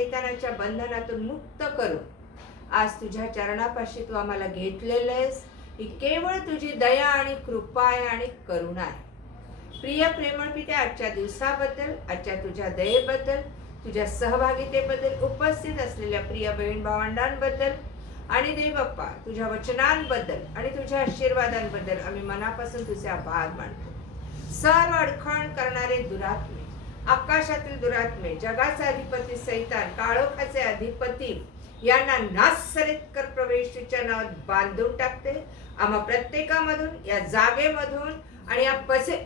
सैतानाच्या बंधनातून मुक्त करून आज तुझ्या चरणापाशी तू आम्हाला घेतलेलं आहेस. ही केवळ तुझी दया आणि कृपा आहे आणि करुणा आहे. प्रिय प्रेमळ पित्या, आजच्या दिवसाबद्दल, आजच्या तुझ्या दयेबद्दल, तुझ्या सहभागितेबद्दल, उपस्थित असलेल्या प्रिय बहीण भावंडांबद्दल आणि देव बाप्पा तुझ्या वचनांबद्दल आणि तुझ्या आशीर्वादांबद्दल आम्ही मनापासून तुझे आभार मानतो. सर्व अडखण करणारे दुरात्मे, आकाशातील दुरात्मे, जगाचा अधिपती सैतान, काळोखाचे अधिपती यांना नासरीत कर प्रवेशच्या नावात बांधून टाकते. आम्हा प्रत्येकामधून, या जागेमधून आणि या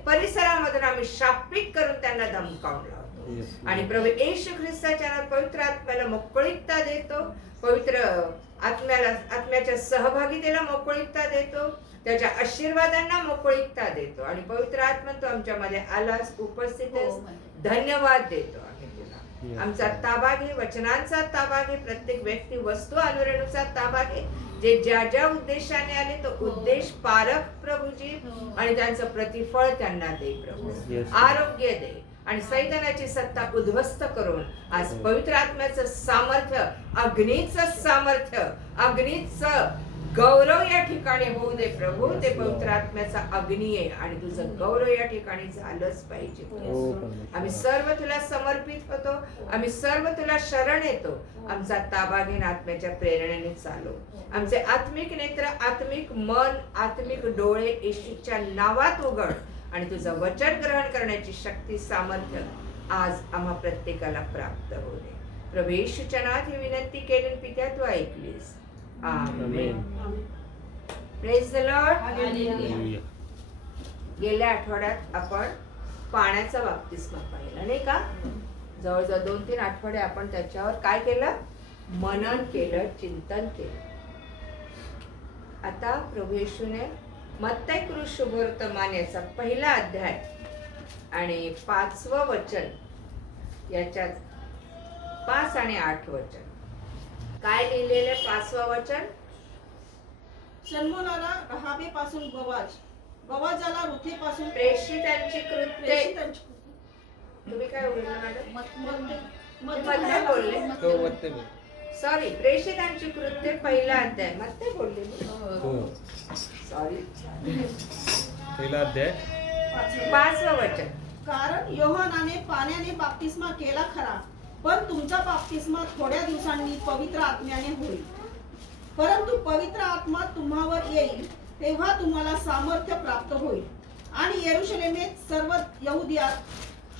परिसरामधून आम्ही शापित करून त्यांना धमकावून लावतो. आणि प्रभू येशू ख्रिस्ताच्या नावात पवित्र आत्म्याला मोकळीकता देतो. पवित्र आत्म्याच्या सहभागितेला मोकळीकता देतो. त्याच्या आशीर्वादांना मोकळीकता देतो. आणि पवित्र आत्मा तू आमच्यामध्ये आलास, उपस्थित आहेस, धन्यवाद देतो. आमचा ताबा घे, वचनांचा ताबा घे, प्रत्येक व्यक्ती, वस्तू, अनुरेणूचा ताबा घे. जे ज्या ज्या उद्देशाने आले तो उद्देश पारख प्रभूजी, आणि त्यांचं प्रतिफळ त्यांना दे प्रभू. आरोग्य दे आणि सैतानाची सत्ता उद्ध्वस्त करून आज पवित्र आत्म्याचं सामर्थ्य, अग्नीचं सामर्थ्य, अग्नीचं गौरव या ठिकाणी होऊ दे प्रभू. ते पवित्र आत्म्याचा अग्नी आहे आणि तुझं गौरव या ठिकाणी झालंच पाहिजे. आम्ही सर्व तुला समर्पित होतो. आम्ही सर्व तुला शरण येतो. आमचा ताबा घेऊन आत्म्याच्या प्रेरणेने चालव. आमचे आत्मिक नेत्र, आत्मिक मन, आत्मिक डोळे येशूच्या नावात उघड आणि तुझं वचन ग्रहण करण्याची शक्ती, सामर्थ्य आज आम्हा प्रत्येकाला प्राप्त होऊ दे. प्रभू येशूच्या नावात ही विनंती केली, पित्या तू ऐकलीस. Amen. Praise the Lord. Hallelujah. गेल्या आठवड्यात आपण पाण्याचा बाप्तिस्मा पाहिला नाही का? जवळजवळ 2-3 आठवडे आपण त्याच्यावर काय केलं? मनन केलं, चिंतन केलं. आता प्रभू येशूने मत्तई कृत शुभवर्तमान याचा पहिला अध्याय आणि 5वं वचन, याच्यात 5 आणि 8 वचन काय लिहिलेले? 5वं वचन, सन्मोनाला रहाबेपासून बवाजाला रुथेपासून प्रेषितांची कृत्ये. तुम्ही काय बोलला मॅडम? बोलले सॉरी, प्रेषितांची कृत्ये पहिला अध्याय. मत्तई बोलले सॉरी, पहिला अध्याय 5वं वचन. कारण योहानाने पाण्याने बाप्तिस्मा केला खरा, पण तुमचा बाप्तिस्मा थोड्या दिवसांनी पवित्र आत्म्याने होईल. परंतु पवित्र आत्मा तुम्हावर येईल तेव्हा तुम्हाला सामर्थ्य प्राप्त होईल आणि येरुशलेमेत, सर्व यहुदियात,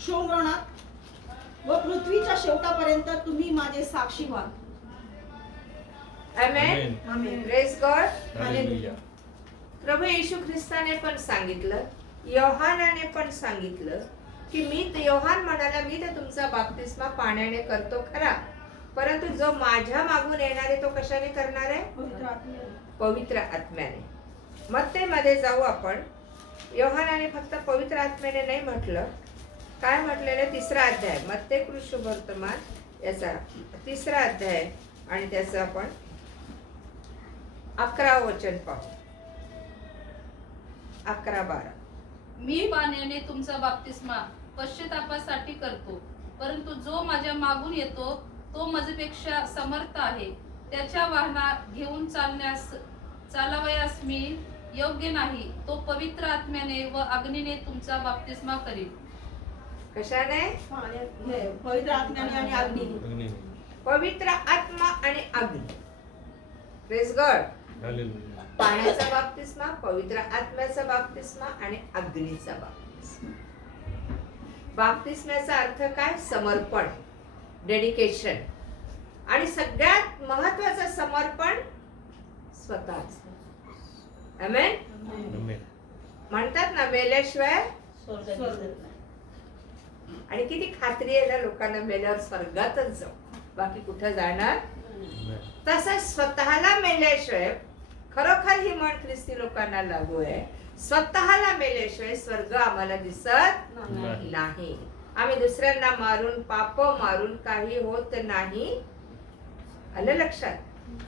शोमरोनात व पृथ्वीच्या शेवटापर्यंत तुम्ही माझे साक्षी व्हाल. आमेन. Praise God. हालेलुया. प्रभू येशू ख्रिस्ताने पण सांगितलं, योहानाने पण सांगितलं की योहान म्हणाला, मी तर तुमचा बाप्तिस्मा पाण्याने करतो खरा, परंतु जो माझ्या मागून येणार आहे तो कशाने करणार आहे? पवित्र आत्म्याने. मत्तई मध्ये जाऊ आपण. योहानाने फक्त पवित्र आत्म्याने नाही म्हटलं, काय म्हटलेलं? 3रा अध्याय, मत्तई कृत शुभवर्तमान याचा 3रा अध्याय आणि त्याचं आपण 11वं वचन पाहू. 11-12. मी पाण्याने तुमचा बाप्तिस्मा पश्चातापासाठी करतो, परंतु जो माझ्या मागून येतो तो माझ्यापेक्षा समर्थ आहे. त्याच्या वाहना घेऊन चालावयास मी योग्य नाही. तो पवित्र आत्म्याने व अग्नीने तुमचा बाप्तिस्मा करील. कशाने? पवित्र आत्म्याने आणि अग्नीने. पवित्र आत्मा आणि अग्नी. Praise God. हालेलुया. पाण्याचा बाप्तिस्मा, पवित्र आत्म्याचा बाप्तिस्मा आणि अग्नीचा बाप्तिस्मा. बाप्तिस्म्याचा अर्थ काय? समर्पण, डेडिकेशन. आणि सगळ्यात महत्वाचं समर्पण स्वतःच. आमेन. आमेन. म्हणतात ना, मेल्याशिवाय. आणि किती खात्री आहे ना लोकांना, मेल्यावर स्वर्गातच जाऊ, बाकी कुठं जाणार. तसं स्वतःला मेल्याशिवाय, खरोखर ही म्हण ख्रिस्ती लोकांना लागू आहे, स्वतःला मेल्याशिवाय स्वर्ग आम्हाला दिसत नाही. आम्ही दुसऱ्यांना मारून, पाप मारून काही होत नाही. आलं लक्षात?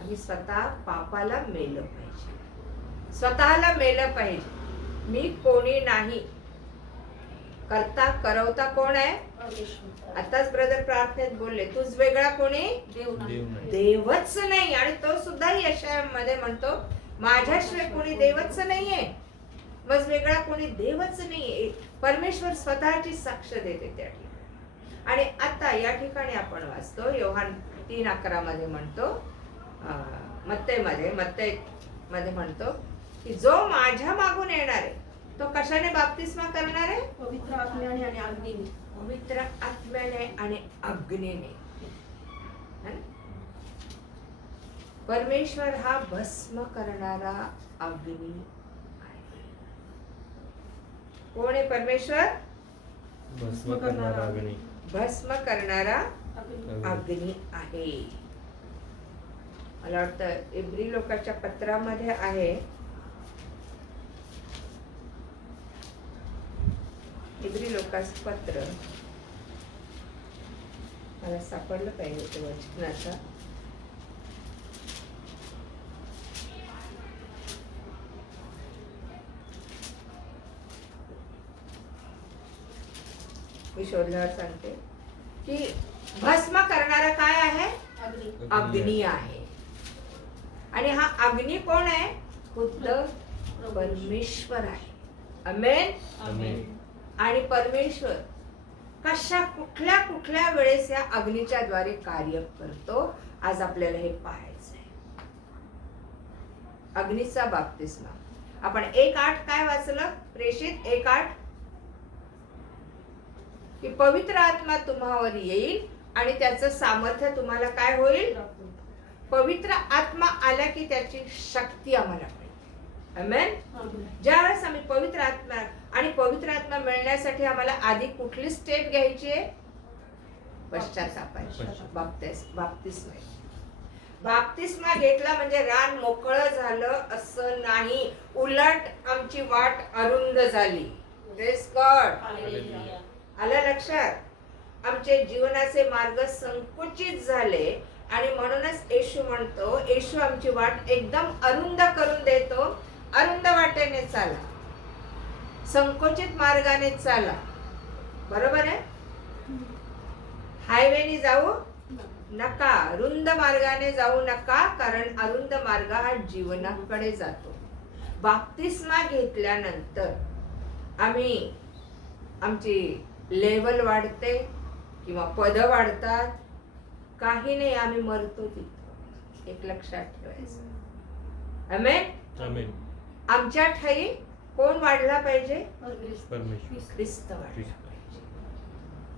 आम्ही स्वतः पापाला मेलं पाहिजे, स्वतःला मेलं पाहिजे. मी कोणी नाही. करता करवता कोण आहे? आताच ब्रदर प्रार्थनेत बोलले, तूच वेगळा कोणी देव नाही. देवच नाही. आणि तो सुद्धा यशायामध्ये म्हणतो, माझ्याशिवाय कोणी देवच नाहीये. मग वेगळा कोणी देवच नाहीये. परमेश्वर स्वतःची साक्ष देते त्या ठिकाणी. आणि आता या ठिकाणी आपण वाचतो योहान 3:11 मध्ये म्हणतो, मत्तै मध्ये म्हणतो की जो माझ्या मागून येणार आहे तो कशाने बाप्तिस्मा करणार आहे? पवित्र आत्म्याने आणि अग्नीने. पवित्र आत्म्याने आणि अग्नीने. है ना? परमेश्वर हा भस्म करणारा अग्नी आहे. कोण आहे परमेश्वर? भस्म करणारा अग्नी. भस्म करणारा अग्नी. अग्नी आहे. मला वाटतं इब्री लोकांच्या पत्रामध्ये आहे, इब्री लोकांचं पत्र मला सापडलं पाहिजे ते वचनाचा. मी शोधल्यावर सांगते की भस्म करणारा काय आहे? अग्नी. अग्नी आहे. आणि हा अग्नी कोण आहे? खुद्द परमेश्वर आहे. आमेन. आमेन. आणि परमेश्वर कुठल्या कुठल्या वेळेस या अग्नीच्या द्वारे कार्य करतो, आज आपल्याला हे पाहायचं आहे. अग्नीचा बाप्तिस्मा आपण 1:8 काय वाचलं? प्रेषित 1:8 की पवित्र आत्मा तुम्हावर येईल आणि त्याचं सामर्थ्य तुम्हाला काय होईल? पवित्र आत्मा आला की त्याची शक्ती आम्हाला मिळते. आमेन. ज्यावेळेस आम्ही पवित्र आत्मा आणि पवित्र आत्मा मिळण्यासाठी आम्हाला आधी कुठली स्टेप घ्यायची आहे? पश्चातापाची. बाप्तिस्मा. बाप्तिस्मा घेतला म्हणजे रान मोकळं झालं असं नाही, उलट आमची वाट अरुंद झाली. Praise God. आलं लक्षात? आमचे जीवनाचे मार्ग संकुचित झाले आणि म्हणूनच येशू म्हणतो, येशू आमची वाट एकदम अरुंद करून देतो. अरुंद वाटेने चाला, संकुचित मार्गाने चाला. बरोबर आहे? हायवेने जाऊ नका, रुंद मार्गाने जाऊ नका, कारण अरुंद मार्ग हा जीवनाकडे जातो. बाप्तिस्मा घेतल्यानंतर आमची लेवल वाढते किंवा पद वाढतात, काही नाही, आम्ही मरतो तिथं. एक लक्षात ठेवायचं. आमेन. आमेन. आमच्या ठाई कोण वाढला पाहिजे? परमेश्वर. ख्रिस्त वाढला पाहिजे,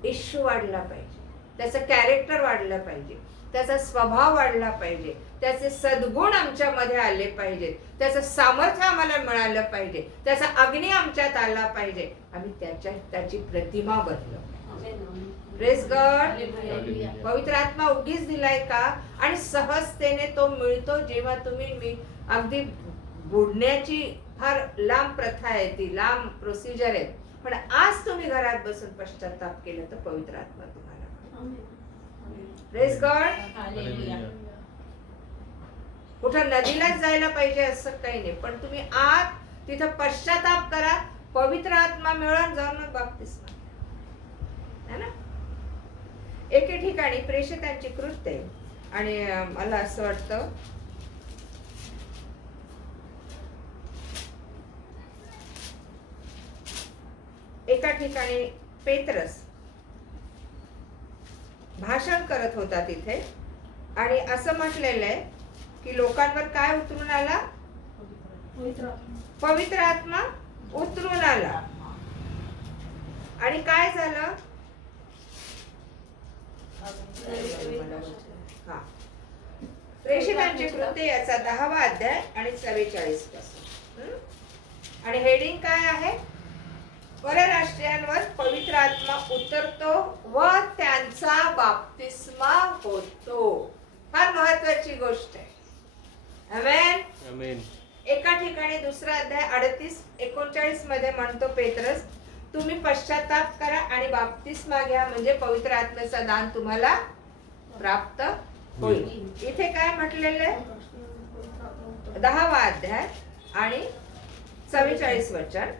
येशू वाढला पाहिजे, त्याचं कॅरेक्टर वाढलं पाहिजे, त्याचा स्वभाव वाढला पाहिजे, त्याचे सद्गुण आमच्यामध्ये आले पाहिजेत, त्याचं सामर्थ्य आम्हाला मिळालं पाहिजे, त्याचा अग्नी आमच्यात आला पाहिजे. आम्ही त्याची प्रतिमा बदलू. Praise God. पवित्र आत्मा उगीच दिलाय का? आणि सहजतेने तो मिळतो जेव्हा तुम्ही अगदी बुडण्याची फार लांब प्रथा आहे, ती लांब प्रोसिजर आहे, पण आज तुम्ही घरात बसून पश्चाताप केलं तर पवित्र आत्मा तुम्हाला. Praise God. कुठं नदीलाच जायला पाहिजे असं काही नाही, पण तुम्ही आत तिथं पश्चाताप करा, पवित्र आत्मा मिळून जाऊन मग बाप्तिस्मा है ना. एके ठिकाणी प्रेषितांची कृत्ये, आणि मला असं वाटतं एका ठिकाणी पेत्रस भाषण करत होता तिथे, आणि असं म्हटलेलं आहे की लोकांवर काय उतरून आला? पवित्र आत्मा उतरून आला. आणि काय झालं? प्रेषितांची कृत्ये याचा 10वा अध्याय आणि 44 पासून. आणि हेडिंग काय आहे? परराष्ट्रीयांवर पवित्र आत्मा उतरतो व त्यांचा बाप्तिस्मा होतो. फार महत्वाची गोष्ट आहे. आमेन. आमेन. एका ठिकाणी दुसरा अध्याय 38-39 मध्ये म्हणतो पेत्रस, तुम्ही पश्चाताप करा आणि बाप्तिस्मा घ्या, म्हणजे पवित्र आत्म्याचा दान तुम्हाला प्राप्त होईल. इथे काय म्हटलेलं आहे? 10वा अध्याय आणि 44 वचन.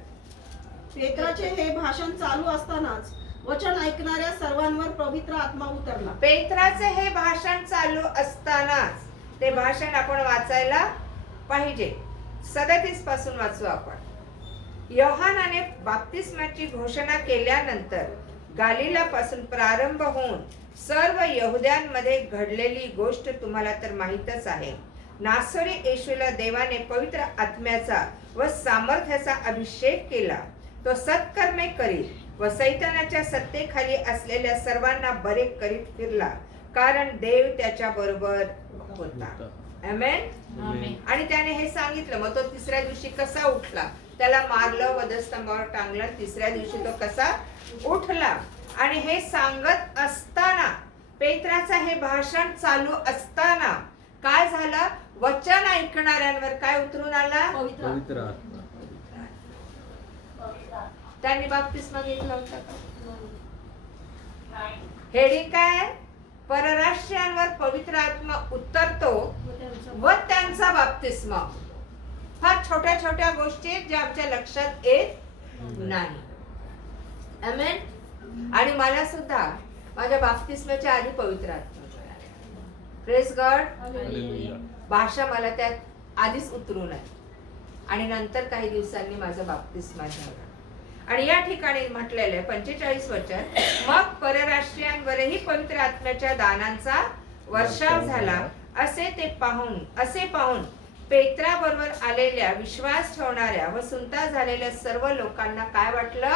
पेत्राचे हे भाषण चालू असतानाच वचन ऐकणाऱ्या सर्वांवर पवित्र आत्मा उतरला. पेत्राचे हे भाषण चालू असतानाच ते भाषण आपण वाचायला पाहिजे. 37 पासून वाचू आपण. योहानाने बाप्तिस्माची घोषणा केल्यानंतर गालिलापासून प्रारंभ होऊन सर्व यहुद्यांमध्ये घडलेली गोष्ट तुम्हाला तर माहीतच आहे. नासरी येशूला देवाने पवित्र आत्म्याचा व सामर्थ्याचा अभिषेक केला. तो सत्कर्मे करीत व सैतानाच्या सत्तेखाली असलेल्या सर्वांना बरे करीत फिरला, कारण देव त्याच्या बरोबर होता. आमेन. आमेन. आणि त्याने हे सांगितलं. मग तो तिसऱ्या दिवशी कसा उठला? त्याला मारलं, वधस्तंभावर टांगलं. तिसऱ्या दिवशी तो कसा उठला? आणि हे सांगत असताना, पेत्राचं हे भाषण चालू असताना काय झालं? वचन ऐकणाऱ्यांवर काय उतरून आला? पवित्र आत्मा. त्यांनी बाप्तिस्मा घेतला होता का? हेडिंग काय? परराष्ट्रीयांवर पवित्र आत्मा उतरतो व त्यांचा बाप्तिस्मा. फार छोट्या छोट्या गोष्टी आहेत ज्या आमच्या लक्षात येत नाही. आमेन. आणि मला सुद्धा माझ्या बाप्तिस्माच्या आधी पवित्र आत्मा मिळाला. Praise God. हालेलुया. भाषा मला त्यात आधीच उतरून आहे. आणि नंतर काही दिवसांनी माझा बाप्तिस्मा झाला. आणि या ठिकाणी म्हटलेलं आहे 45 वचन, मग परराष्ट्रीयांवरही पवित्र आत्म्याच्या दानांचा वर्षाव झाला. असे पाहून पेत्रा बरोबर आलेल्या विश्वास ठेवणाऱ्या व सुनता झालेल्या सर्व लोकांना काय वाटलं?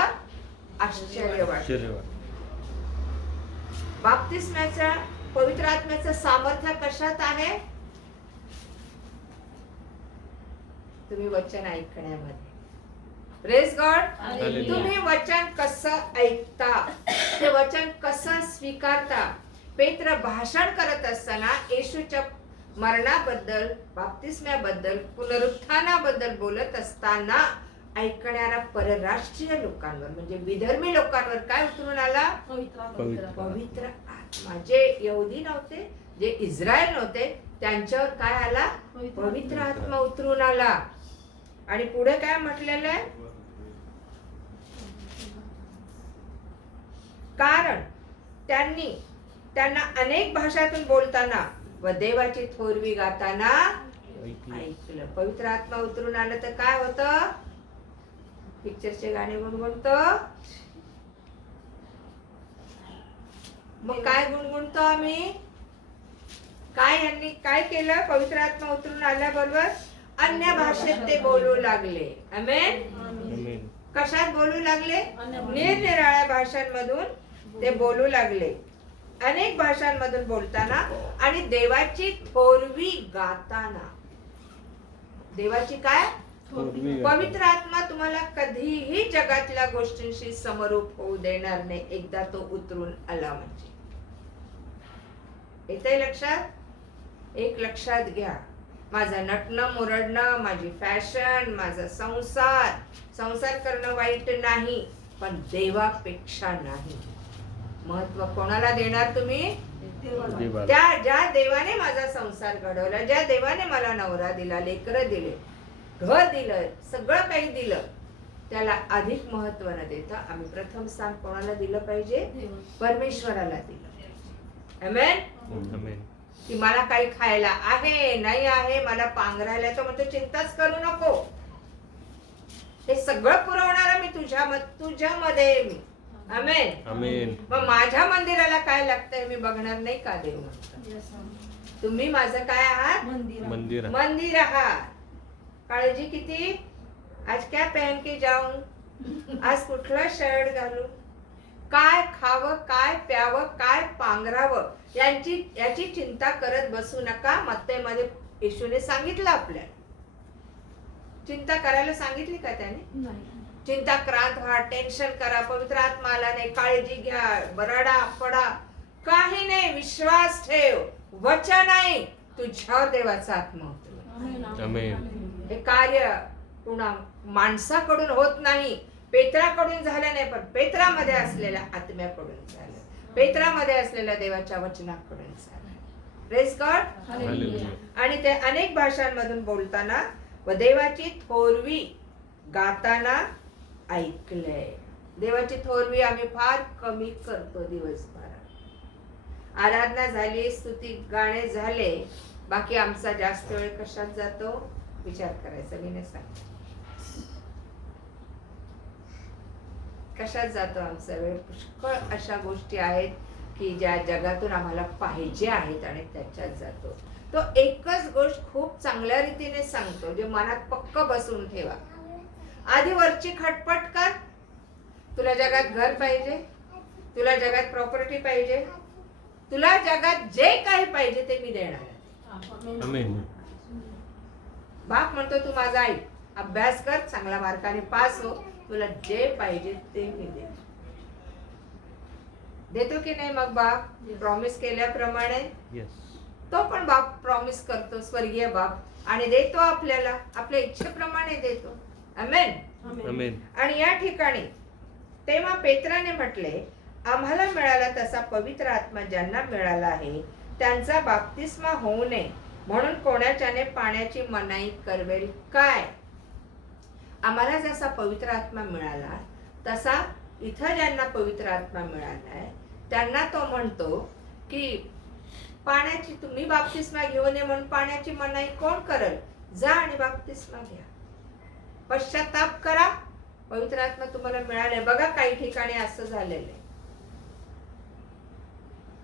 आश्चर्य वाटलं. आश्चर्य. बाप्तिस्माच्या पवित्र आत्म्याचं सामर्थ्य कशात आहे? तुम्ही वचन ऐकण्यामध्ये. Praise God. हालेलुया. तुम्ही वचन कसं ऐकता, ते वचन कसं स्वीकारता. पेत्र भाषण करत असताना येशूच्या मरणाबद्दल, बाप्तिस्म्याबद्दल, पुनरुत्थानाबद्दल बोलत असताना ऐकणाऱ्या परराष्ट्रीय लोकांवर म्हणजे विधर्मी लोकांवर काय उतरून आला? पवित्र आत्मा. जे यहुदी नव्हते, जे इस्रायल नव्हते, त्यांच्यावर काय आला? पवित्र आत्मा उतरून आला. आणि पुढे काय म्हटलेलं आहे? कारण त्यांना अनेक भाषातून बोलताना व देवाची थोरवी गाताना ऐकलं. पवित्र आत्मा उतरून आलं तर काय होतं? पिक्चरचे गाणे गुणगुणतो. मग काय गुणगुणतो आम्ही? काय यांनी काय केलं? पवित्र आत्मा उतरून आल्याबरोबर अन्य भाषेत ते बोलू लागले. आमेन. आमेन. कशात बोलू लागले? निरनिराळ्या भाषांमधून ते बोलू लागले. अनेक भाषांमधून बोलताना आणि देवाची थोरवी गाताना. देवाची काय? पवित्र आत्मा तुम्हाला कधीही जगातल्या गोष्टींशी समरूप होऊ देणार नाही. एकदा तो उतरून आला म्हणजे. येतंय लक्षात? एक लक्षात घ्या. माझं नटणं मुरडणं, माझी फॅशन, माझा संसार करणं वाईट नाही, पण देवापेक्षा नाही. महत्व कोणाला देणार तुम्ही? ज्या देवाने माझा संसार घडवला, ज्या देवाने मला नवरा दिला, लेकरं दिले, घर दिलं, सगळं काही दिलं, त्याला अधिक महत्व न देता आम्ही प्रथम स्थान कोणाला दिलं पाहिजे? परमेश्वराला दिलं पाहिजे. आमेन. आमेन. की मला काही खायला आहे नाही आहे, मला पांघरायला तर म्हणतो चिंताच करू नको, हे सगळं पुरवणारा मी तुझ्यामध्ये मी. आमेन. आमेन. मग माझ्या मंदिराला काय लागतंय मी बघणार नाही का? देव म्हणतो तुम्ही माझं काय आहात? मंदिर. मंदिर आहात. काळजी किती? आज क्या पहन के जाऊं, आज कुठला शर्ट घालू, काय खावं, काय प्यावं, काय पांघरावं, याची चिंता करत बसू नका. मत्तेमध्ये येशूने सांगितलं आपल्याला. चिंता करायला सांगितली का त्याने? चिंता क्रांत व्हा, टेन्शन करा, पवित्र आत्मा आला नाही, काळजी घ्या, बराडा पडा, काही नाही. विश्वास ठेव, वचन आहे, तुझ्यावर देवाचा आत्मा होतो. आमेन. हे कार्य कुणा माणसाकडून होत नाही, पेत्राकडून झालं नाही, पण पेत्रामध्ये असलेल्या आत्म्याकडून झालं, पेत्रामध्ये असलेल्या देवाच्या वचनाकडून झालं. Praise God. हालेलुया. आणि ते अनेक भाषांमधून बोलताना व देवाची थोरवी गाताना ऐकलंय. देवाची थोरवी आम्ही फार कमी करतो दिवसभरात. आराधना झाली, स्तुती गाणे झाले, बाकी आमचा जास्त वेळ कशात जातो विचार करायचा. मी नाही सांगते कशात जातो आमचा वेळ. पुष्कळ अशा गोष्टी आहेत की ज्या जगातून आम्हाला पाहिजे आहेत आणि त्याच्यात जातो. तो एकच गोष्ट खूप चांगल्या रीतीने सांगतो, जे मनात पक्क बसून ठेवा. आधी वरची खटपट कर. तुला जगात घर पाहिजे, तुला जगात प्रॉपर्टी पाहिजे, तुला जगात जे काही पाहिजे ते मी देणार आहे. आमेन. बाप म्हणतो तू माझा आई, अभ्यास कर, चांगल्या मार्काने पास हो, तुला जे पाहिजे ते मी देतो की नाही. मग बाप प्रॉमिस केल्याप्रमाणे येस. तो पण बाप प्रॉमिस करतो, स्वर्गीय बाप, आणि देतो आपल्याला, आपल्या इच्छेप्रमाणे देतो. आमेन. आमेन. आणि या ठिकाणी तेव्हा पेत्राने म्हटले, आम्हाला मिळाला तसा पवित्र आत्मा ज्यांना मिळाला आहे त्यांचा बाप्तिस्मा होऊ नये म्हणून कोणाच्याने पाण्याची मनाई करवेल काय. आम्हाला जसा पवित्र आत्मा मिळाला तसा इथं ज्यांना पवित्र आत्मा मिळालाय त्यांना तो म्हणतो की पाण्याची, तुम्ही बाप्तिस्मा घेऊ नये म्हणून पाण्याची मनाई कोण करल. जा आणि बाप्तिस्मा घ्या, पश्चाताप करा, पवित्र आत्मा तुम्हाला मिळाले. बघा काही ठिकाणी असं झालेलं आहे.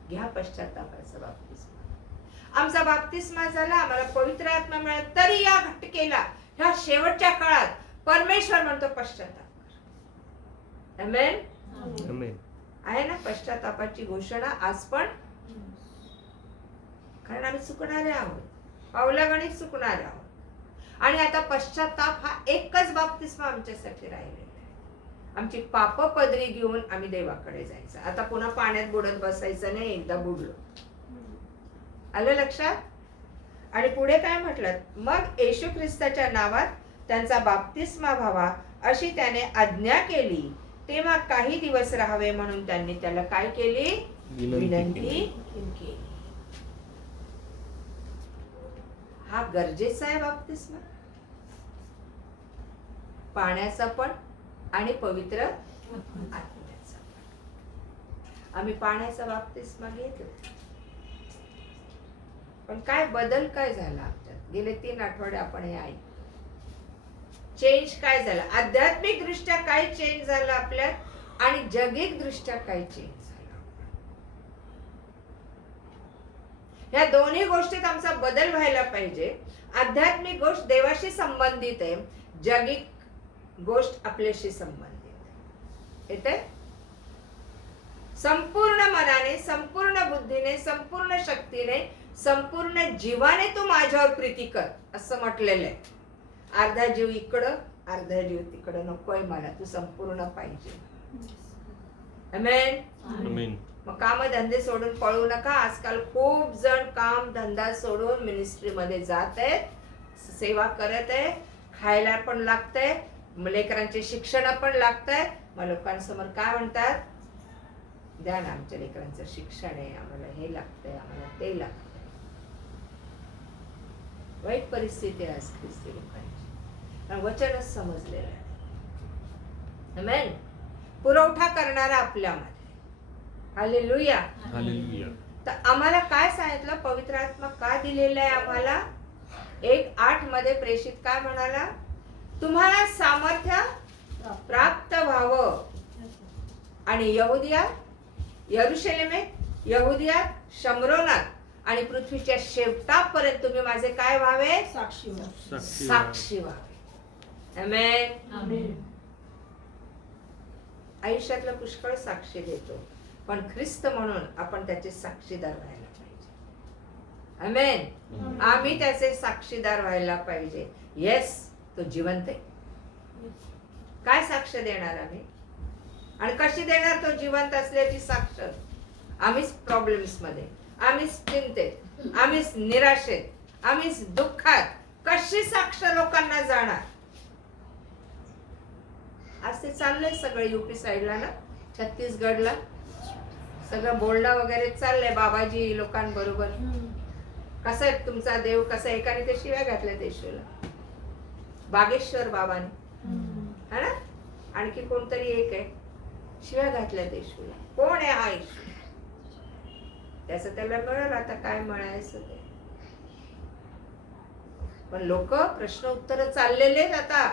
घ्या पश्चातापाचा बाप्तिस्मा. आमचा बाप्तिस्मा झाला, आम्हाला पवित्र आत्मा मिळाला, तरी या घटकेला, ह्या शेवटच्या काळात परमेश्वर म्हणतो पश्चाताप कर. आमेन. आमेन. आहे ना पश्चातापाची घोषणा आज पण, कारण आम्ही चुकणारे आहोत, पावलागणिक चुकणारे आहोत. आणि आता पश्चाताप हा एकच बाप्तिस्मा आमच्यासाठी राहिलेला आहे. आमची पाप पदरी घेऊन आम्ही देवाकडे जायचं. आता पुन्हा पाण्यात बुडत बसायचं नाही, एकदा बुडलो. आलं लक्षात. आणि पुढे काय म्हटलं, मग येशू ख्रिस्ताच्या नावात त्यांचा बाप्तिस्मा व्हावा अशी त्याने आज्ञा केली. तेव्हा काही दिवस राहावे म्हणून त्यांनी त्याला काय केली, विनंती केली. हा गरजेचा आहे बाप्तिस्मा, पाण्याचा पण आणि पवित्र आत्म्याचा पण. आम्ही पाण्याचा बाप्तिस्मा घेतला, पण काय बदल काय झाला आमच्यात. गेले 3 आठवडे आपण हे ऐकलं. चेंज काय झाला, आध्यात्मिक दृष्ट्या काय चेंज झालं आपल्यात आणि जगिक दृष्ट्या काय चेंज झाला. या दोन्ही गोष्टीत आमचा बदल व्हायला पाहिजे. आध्यात्मिक गोष्ट देवाशी संबंधित आहे, जगिक गोष्ट आपल्याशी संबंधित आहे. येते संपूर्ण मनाने, संपूर्ण बुद्धीने, संपूर्ण शक्तीने, संपूर्ण जीवाने तू माझ्यावर प्रीती कर असं म्हटलेलं आहे. अर्धा जीव इकडं, अर्धा जीव तिकडं नकोय मला, तू संपूर्ण पाहिजे. आमेन. आमेन. मग काम धंदे सोडून पळू नका. आजकाल खूप जण काम धंदा सोडून मिनिस्ट्री मध्ये जात आहेत, सेवा करत आहे, खायला पण लागतंय, लेकरांचे शिक्षण पण लागतंय. मग लोकांसमोर काय म्हणतात, द्या ना आमच्या लेकरांचं शिक्षण आहे, आम्हाला हे लागतंय, आम्हाला ते लागतंय. वाईट परिस्थिती आहे आज ख्रिस्ती लोकांची, कारण वचनच समजलेलं आहे. आमेन. पुरवठा करणारा आपल्यामध्ये. हालेलुया. हालेलुया. तर आम्हाला काय सांगितलं, पवित्र आत्मा का दिलेला आहे आम्हाला. 1:8 मध्ये प्रेषित काय म्हणाला, तुम्हाला सामर्थ्य प्राप्त व्हावं आणि यहुदियात, यरुशलेमेत, यहुदियात, शमरोनात आणि पृथ्वीच्या शेवटापर्यंत तुम्ही माझे काय व्हावे, साक्षी व्हावे. आमेन. आयुष्यातलं पुष्कळ साक्षी देतो, पण ख्रिस्त म्हणून आपण त्याचे साक्षीदार व्हायला पाहिजे. आमेन. आम्ही त्याचे साक्षीदार व्हायला पाहिजे. येस, तो जिवंत आहे. काय साक्ष देणार आम्ही आणि कशी देणार तो जिवंत असल्याची साक्ष. आम्हीच प्रॉब्लेम्स मध्ये, आम्हीच चिंतेत, आम्हीच निराशेत, आम्हीच दुःखात, कशी साक्ष लोकांना जाणार. आज ते चाललंय सगळं युपी साईडला ना, छत्तीसगडला सगळं बोलणं वगैरे चाललंय बाबाजी लोकांबरोबर. कसा आहे तुमचा देव, कसा. एकाने ते शिव्या घातल्या येशूला, बागेश्वर बाबाने, है ना. आणखी कोणतरी एक आहे, शिव्या घातल्या येशूला. कोण आहे हा येशू? त्याचं त्याला मिळालं, आता काय मिळायचं ते. पण लोक प्रश्न उत्तर चाललेले आता.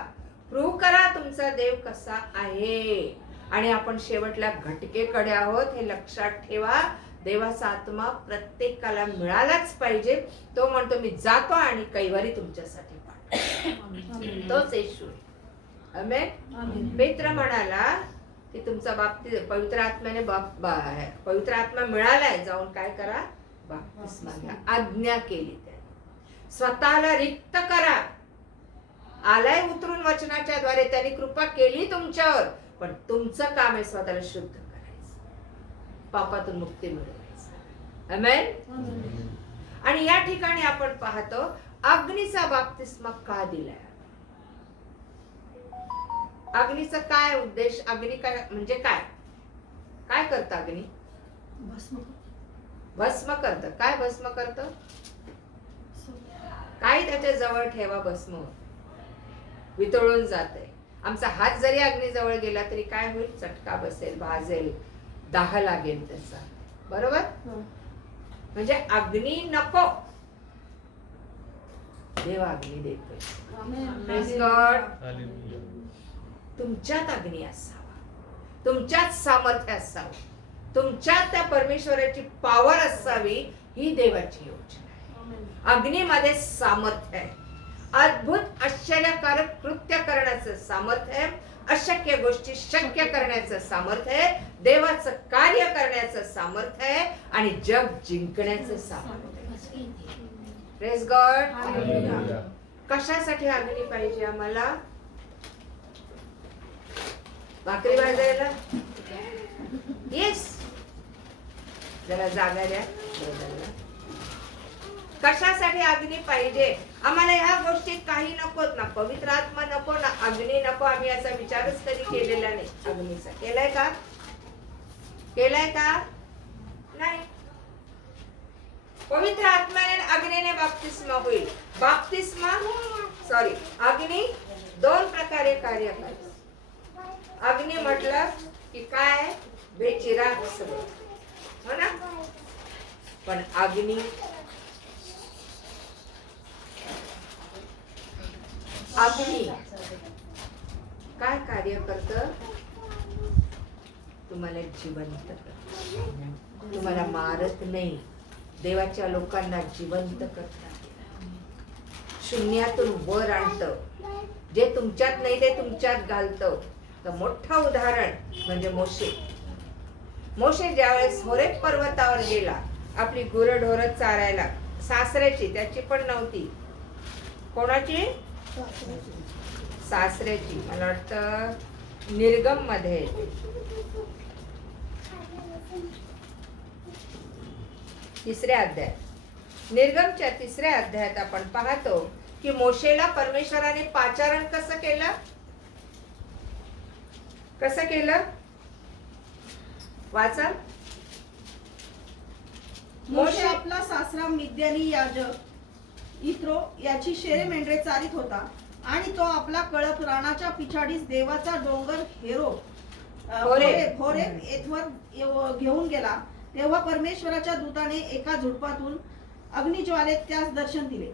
प्रूव्ह करा तुमचा देव कसा आहे. आणि आपण शेवटल्या घटकेकडे आहोत, हे लक्षात ठेवा. देवाचा आत्मा प्रत्येकाला मिळालाच पाहिजे. तो म्हणतो मी जातो आणि कैवारी तुमच्यासाठी पाठवतो. तोच येशू. आमेन. पेत्र म्हणाला की तुमचा बाप्तिस्मा पवित्र आत्म्याने पवित्र आत्मा मिळालाय, जाऊन काय करा, बाप्तिस्मा घ्या. आज्ञा केली त्याने. स्वतःला रिक्त करा. आलाय उतरून वचनाच्या द्वारे, त्यांनी कृपा केली तुमच्यावर, पण तुमचं काम आहे स्वतःला शुद्ध करायचं, पापातून मुक्ती मिळवायचं. आमेन. आणि या ठिकाणी आपण पाहतो अग्नीचा बाप्तिस्मा का दिलाय. अग्नीचा काय उद्देश? अग्नी काय म्हणजे काय? काय करतं अग्नी? भस्म करतं. काय भस्म करतं? काय त्याच्या जवळ ठेवा भस्म वितळून जाते. आमचा हात जरी अग्नी जवळ गेला तरी काय होईल? चटका बसेल, भाजेल, दाह लागेल त्याचा. बरोबर? म्हणजे अग्नी नको, देव अग्नी देतोय. Praise God. तुमच्यात अग्नी असावा, तुमच्यात सामर्थ्य असावं, तुमच्यात त्या परमेश्वराची पॉवर असावी. ही देवाची योजना आहे. अग्नीमध्ये सामर्थ्य आहे. अद्भुत आश्चर्यकारक कृत्य करण्याचं सामर्थ्य आहे. अशक्य गोष्टी शक्य करण्याचं सामर्थ्य आहे. देवाचं कार्य करण्याचं सामर्थ्य आहे आणि जग जिंकण्याचं सामर्थ्य आहे. Praise God. कशासाठी अग्नी पाहिजे आम्हाला? भाकरी भाजायला? येस. जरा जागा द्या. कशासाठी अग्नी पाहिजे आम्हाला? ह्या गोष्टी काही नकोत ना. पवित्र आत्मा नको ना, अग्नी नको. आम्ही याचा विचारच कधी केलेला नाही. अग्नीचा केलाय का? केलाय का? नाही. पवित्र आत्म्याने अग्नीने बाप्तिस्मा होईल. अग्नी दोन प्रकारे कार्य करतो. अग्नी म्हटलं की काय? बेचिराग सगळं, हो ना. पण अग्नी काय कार्य करतं? तुम्हाला जिवंत करतं. तुम्हाला मारत नाही, देवाच्या लोकांना जिवंत करतात. शून्यातून वर आणतं. जे तुमच्यात नाही ते तुमच्यात घालतं. तर मोठं उदाहरण म्हणजे मोशे ज्यावेळेस होरेब पर्वतावर गेला आपली गुरंढोरं चारायला, सासऱ्याची, त्याची पण नव्हती, कोणाची? सासऱ्याची. मला वाटतं निर्गम मध्ये तिसऱ्या अध्यायात, निर्गमच्या तिसऱ्या अध्यायात आपण पाहतो की मोशेला परमेश्वराने पाचारण कसं केलं? कसं केलं? वाचा. मोशे आपला सासरा मिद्यानी याजक इत्रो याची शेरे मेंढरे चारित होता आणि तो आपला कळप रानाच्या पिछाडीस देवाचा डोंगर होरेब येथवर घेऊन गेला. तेव्हा परमेश्वराच्या दूताने एका झुडपातून अग्निज्वालेत त्यास दर्शन दिले.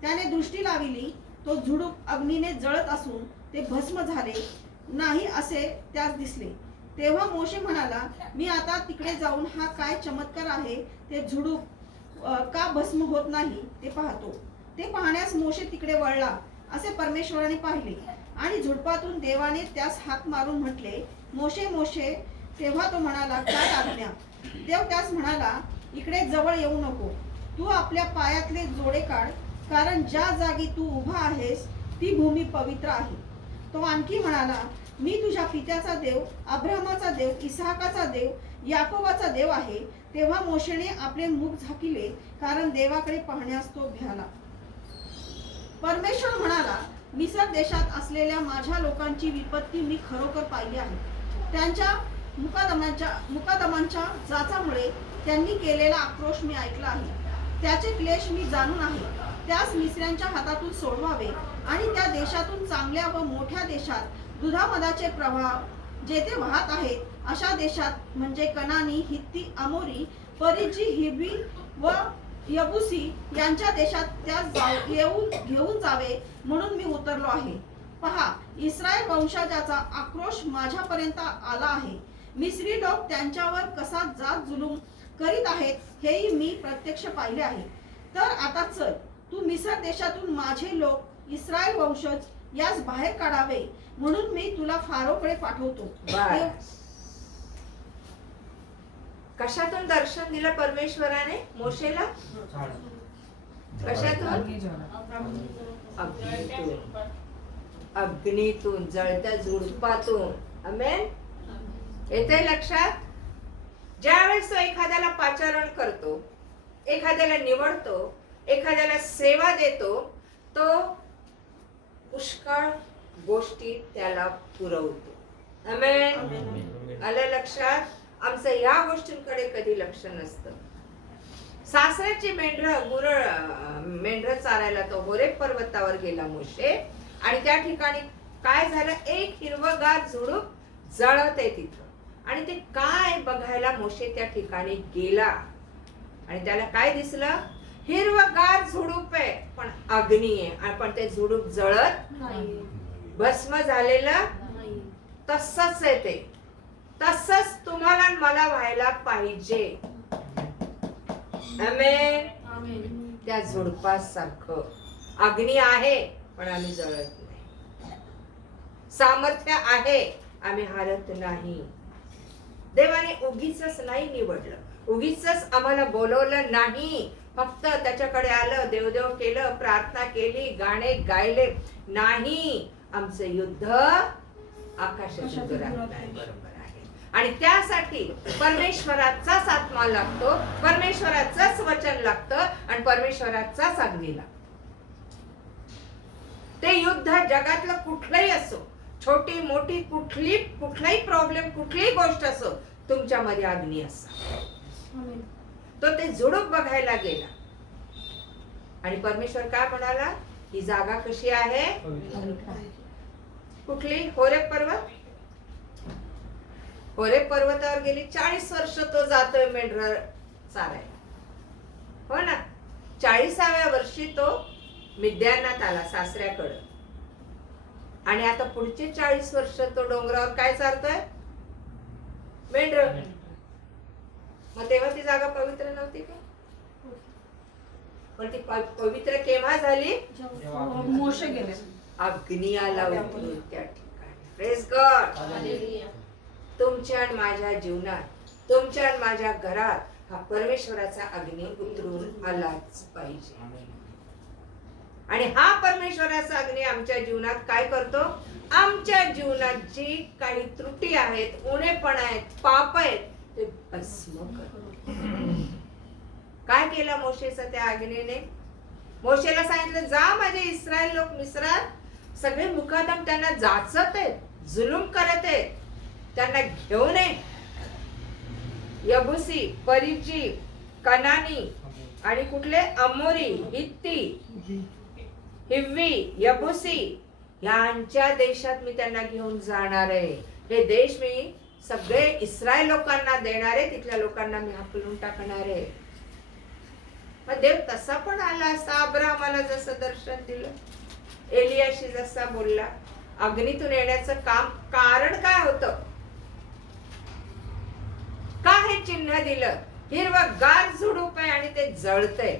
त्याने दृष्टी लाविली, तो झुडूप अग्नीने जळत असून ते भस्म झाले नाही असे त्यास दिसले. तेव्हा मोशे म्हणाला, मी आता तिकडे जाऊन हा काय चमत्कार आहे ते झुडूप का भस्म होत नाही ते पाहतो. ते पाहण्यास मोशे तिकडे वळला असे परमेश्वराने पाहिले आणि झुडपातून देवाने त्यास हाक मारून म्हटले, मोशे मोशे. तेव्हा तो म्हणाला, काय आज्ञा? देव त्यास म्हणाला, इकडे जवळ येऊ नको. तू आपल्या पायातले जोडे काढ, कारण ज्या जागी तू उभा आहेस ती भूमी पवित्र आहे. तो आणखी म्हणाला, मी तुझ्या पित्याचा देव, अब्राहमाचा देव, इसहाकाचा देव, याकोबाचा देव आहे. तेव्हा मोशेने आपले मुख झाकिले, कारण देवाकडे पाहण्यास तो भ्याला. परमेश्वर म्हणाला, मिस्र देशात असलेल्या माझ्या लोकांची विपत्ती मी खरोखर पाहिली आहे. त्यांच्या मुकादमांच्या जाचामुळे त्यांनी केलेला आक्रोश मी ऐकला आहे. त्याचे क्लेश मी जाणून आहे. त्यास मिस्र्यांच्या हातातून सोडवावे आणि त्या देशातून चांगल्या व मोठ्या देशात दुधामधाचे प्रवाह जेथे वाहत आहेत अशा देशात म्हणजे कनानी, हित्ती, अमोरी, परिजी, हिबी व यबुसी यांच्या देशात घेऊन जावे म्हणून मी उतरलो आहे. पहा, इस्रायल वंशजाचा आक्रोश माझ्यापर्यंत आला आहे. मिस्री लोक त्यांच्यावर कसा जात जुलूम करीत आहेत हेही मी प्रत्यक्ष पाहिले आहे. तर आता चल, तू मिस्र देशातून माझे लोक इस्रायल वंशज यास बाहेर काढावे म्हणून मी तुला फारोकडे पाठवतो. बस. कशातून दर्शन दिलं परमेश्वराने मोशेला? कशातून? अग्नीतून, जळत्या झुडपातून. आमेन. येते लक्षात? ज्यावेळेस तो एखाद्याला पाचारण करतो, एखाद्याला निवडतो, एखाद्याला सेवा देतो, तो पुष्कळ गोष्टी त्याला पुरवतो. आमेन. आलं लक्षात? आमचं या गोष्टींकडे कधी लक्ष नसतं. सासऱ्याची मेंढर चारायला तो होरेब पर्वतावर गेला मोशे, आणि त्या ठिकाणी काय झालं? एक हिरवगार झुडूप जळत आहे तिथं, आणि ते काय बघायला मोशे त्या ठिकाणी गेला, आणि त्याला काय दिसलं? हिरवगार झुडूप आहे पण अग्नी आहे, पण ते झुडूप जळत नाही, भस्म झालेलं तसंच आहे. ते तसंच तुम्हाला आणि मला व्हायला पाहिजे. आमेन. त्या झुडपासारखं अग्नी आहे पण आम्ही जळत नाही, सामर्थ्य आहे आम्ही हारत नाही. देवाने उगीचच नाही निवडलं, उगीचच आम्हाला बोलवलं नाही. फक्त त्याच्याकडे आलं, देवदेव केलं, प्रार्थना केली, गाणे गायले नाही. आमचं युद्ध आकाशाच्या दुरात नाही. बरोबर आहे. आणि त्यासाठी परमेश्वराचाच आत्मा लागतो, परमेश्वराचंच वचन लागतं, आणि परमेश्वराचाच अग्नी लागतो. ते युद्ध जगातलं कुठलंही असो, छोटी मोठी कुठलाही प्रॉब्लेम, कुठलीही गोष्ट असो, तुमच्यामध्ये अग्नी असा. तो ते झुडूप बघायला गेला, आणि परमेश्वर काय म्हणाला? ही जागा कशी आहे? कुठली? होरेब पर्वत. होरेब पर्वतावर गेली 40 वर्ष तो जातोय मेंढर चारायला, हो ना. 40व्या वर्षी तो मिद्यानात आला सासऱ्याकडं, आणि आता पुढचे 40 वर्ष तो डोंगरावर काय चारतोय? मेंढर. मग तेव्हा ती जागा पवित्र नव्हती का? पण ती पवित्र केव्हा झाली? मोशे गेले. अग्नी आला उतरून त्या ठिकाणी. Praise God. तुमच्या आणि माझ्या जीवनात, तुमच्या आणि माझ्या घरात हा परमेश्वराचा अग्नी उतरून आलाच पाहिजे. आणि हा परमेश्वराचा अग्नी आमच्या जीवनात काय करतो? आमच्या जीवनात जी काही त्रुटी आहेत, उणेपण आहेत, पाप आहेत, ते भस्म करतो. काय केलं मोशेचा त्या अग्नीने? मोशेला सांगितलं, जा माझे इस्रायल लोक मिस्रात सगळे मुकादम त्यांना जाचत आहेत, जुलूम करत आहेत, त्यांना घेऊन ये. यबुसी, परिजी, कनानी आणि कुठले? अमोरी, हित्ती, हिव्वी, यबुसी यांच्या देशात मी त्यांना घेऊन जाणार आहे. हे देश मी सगळे इस्रायल लोकांना देणार आहे, तिथल्या लोकांना मी हाकलून टाकणार आहे. मग देव तसा पण आला असता, अब्राहमाला जसं दर्शन दिलं, एलियाशी जसा बोलला, अग्नीतून येण्याचं कारण काय होतं? का हे चिन्ह दिलं? हिरवगार झुडूप आहे आणि ते जळतंय.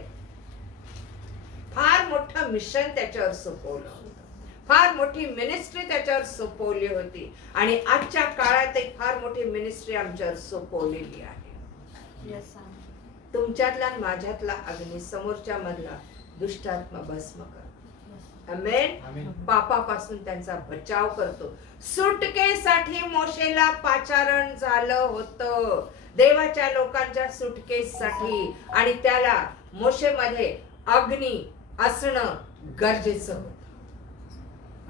फार मोठं मिशन त्याच्यावर सोपवलं होतं, फार मोठी मिनिस्ट्री त्याच्यावर सोपवली होती, आणि आजच्या काळात एक फार मोठी मिनिस्ट्री आमच्यावर सोपवलेली आहे. तुमच्यातला आणि माझ्यातला अग्नी समोरच्या मधला दुष्टात्मा भस्म करतो. आमेन. पापापासून त्यांचा बचाव करतो. सुटकेसाठी मोशेला पाचारण झालं होतं, देवाच्या लोकांच्या सुटकेसाठी, आणि त्याला मोशेमध्ये अग्नी असणं गरजेचं होतं.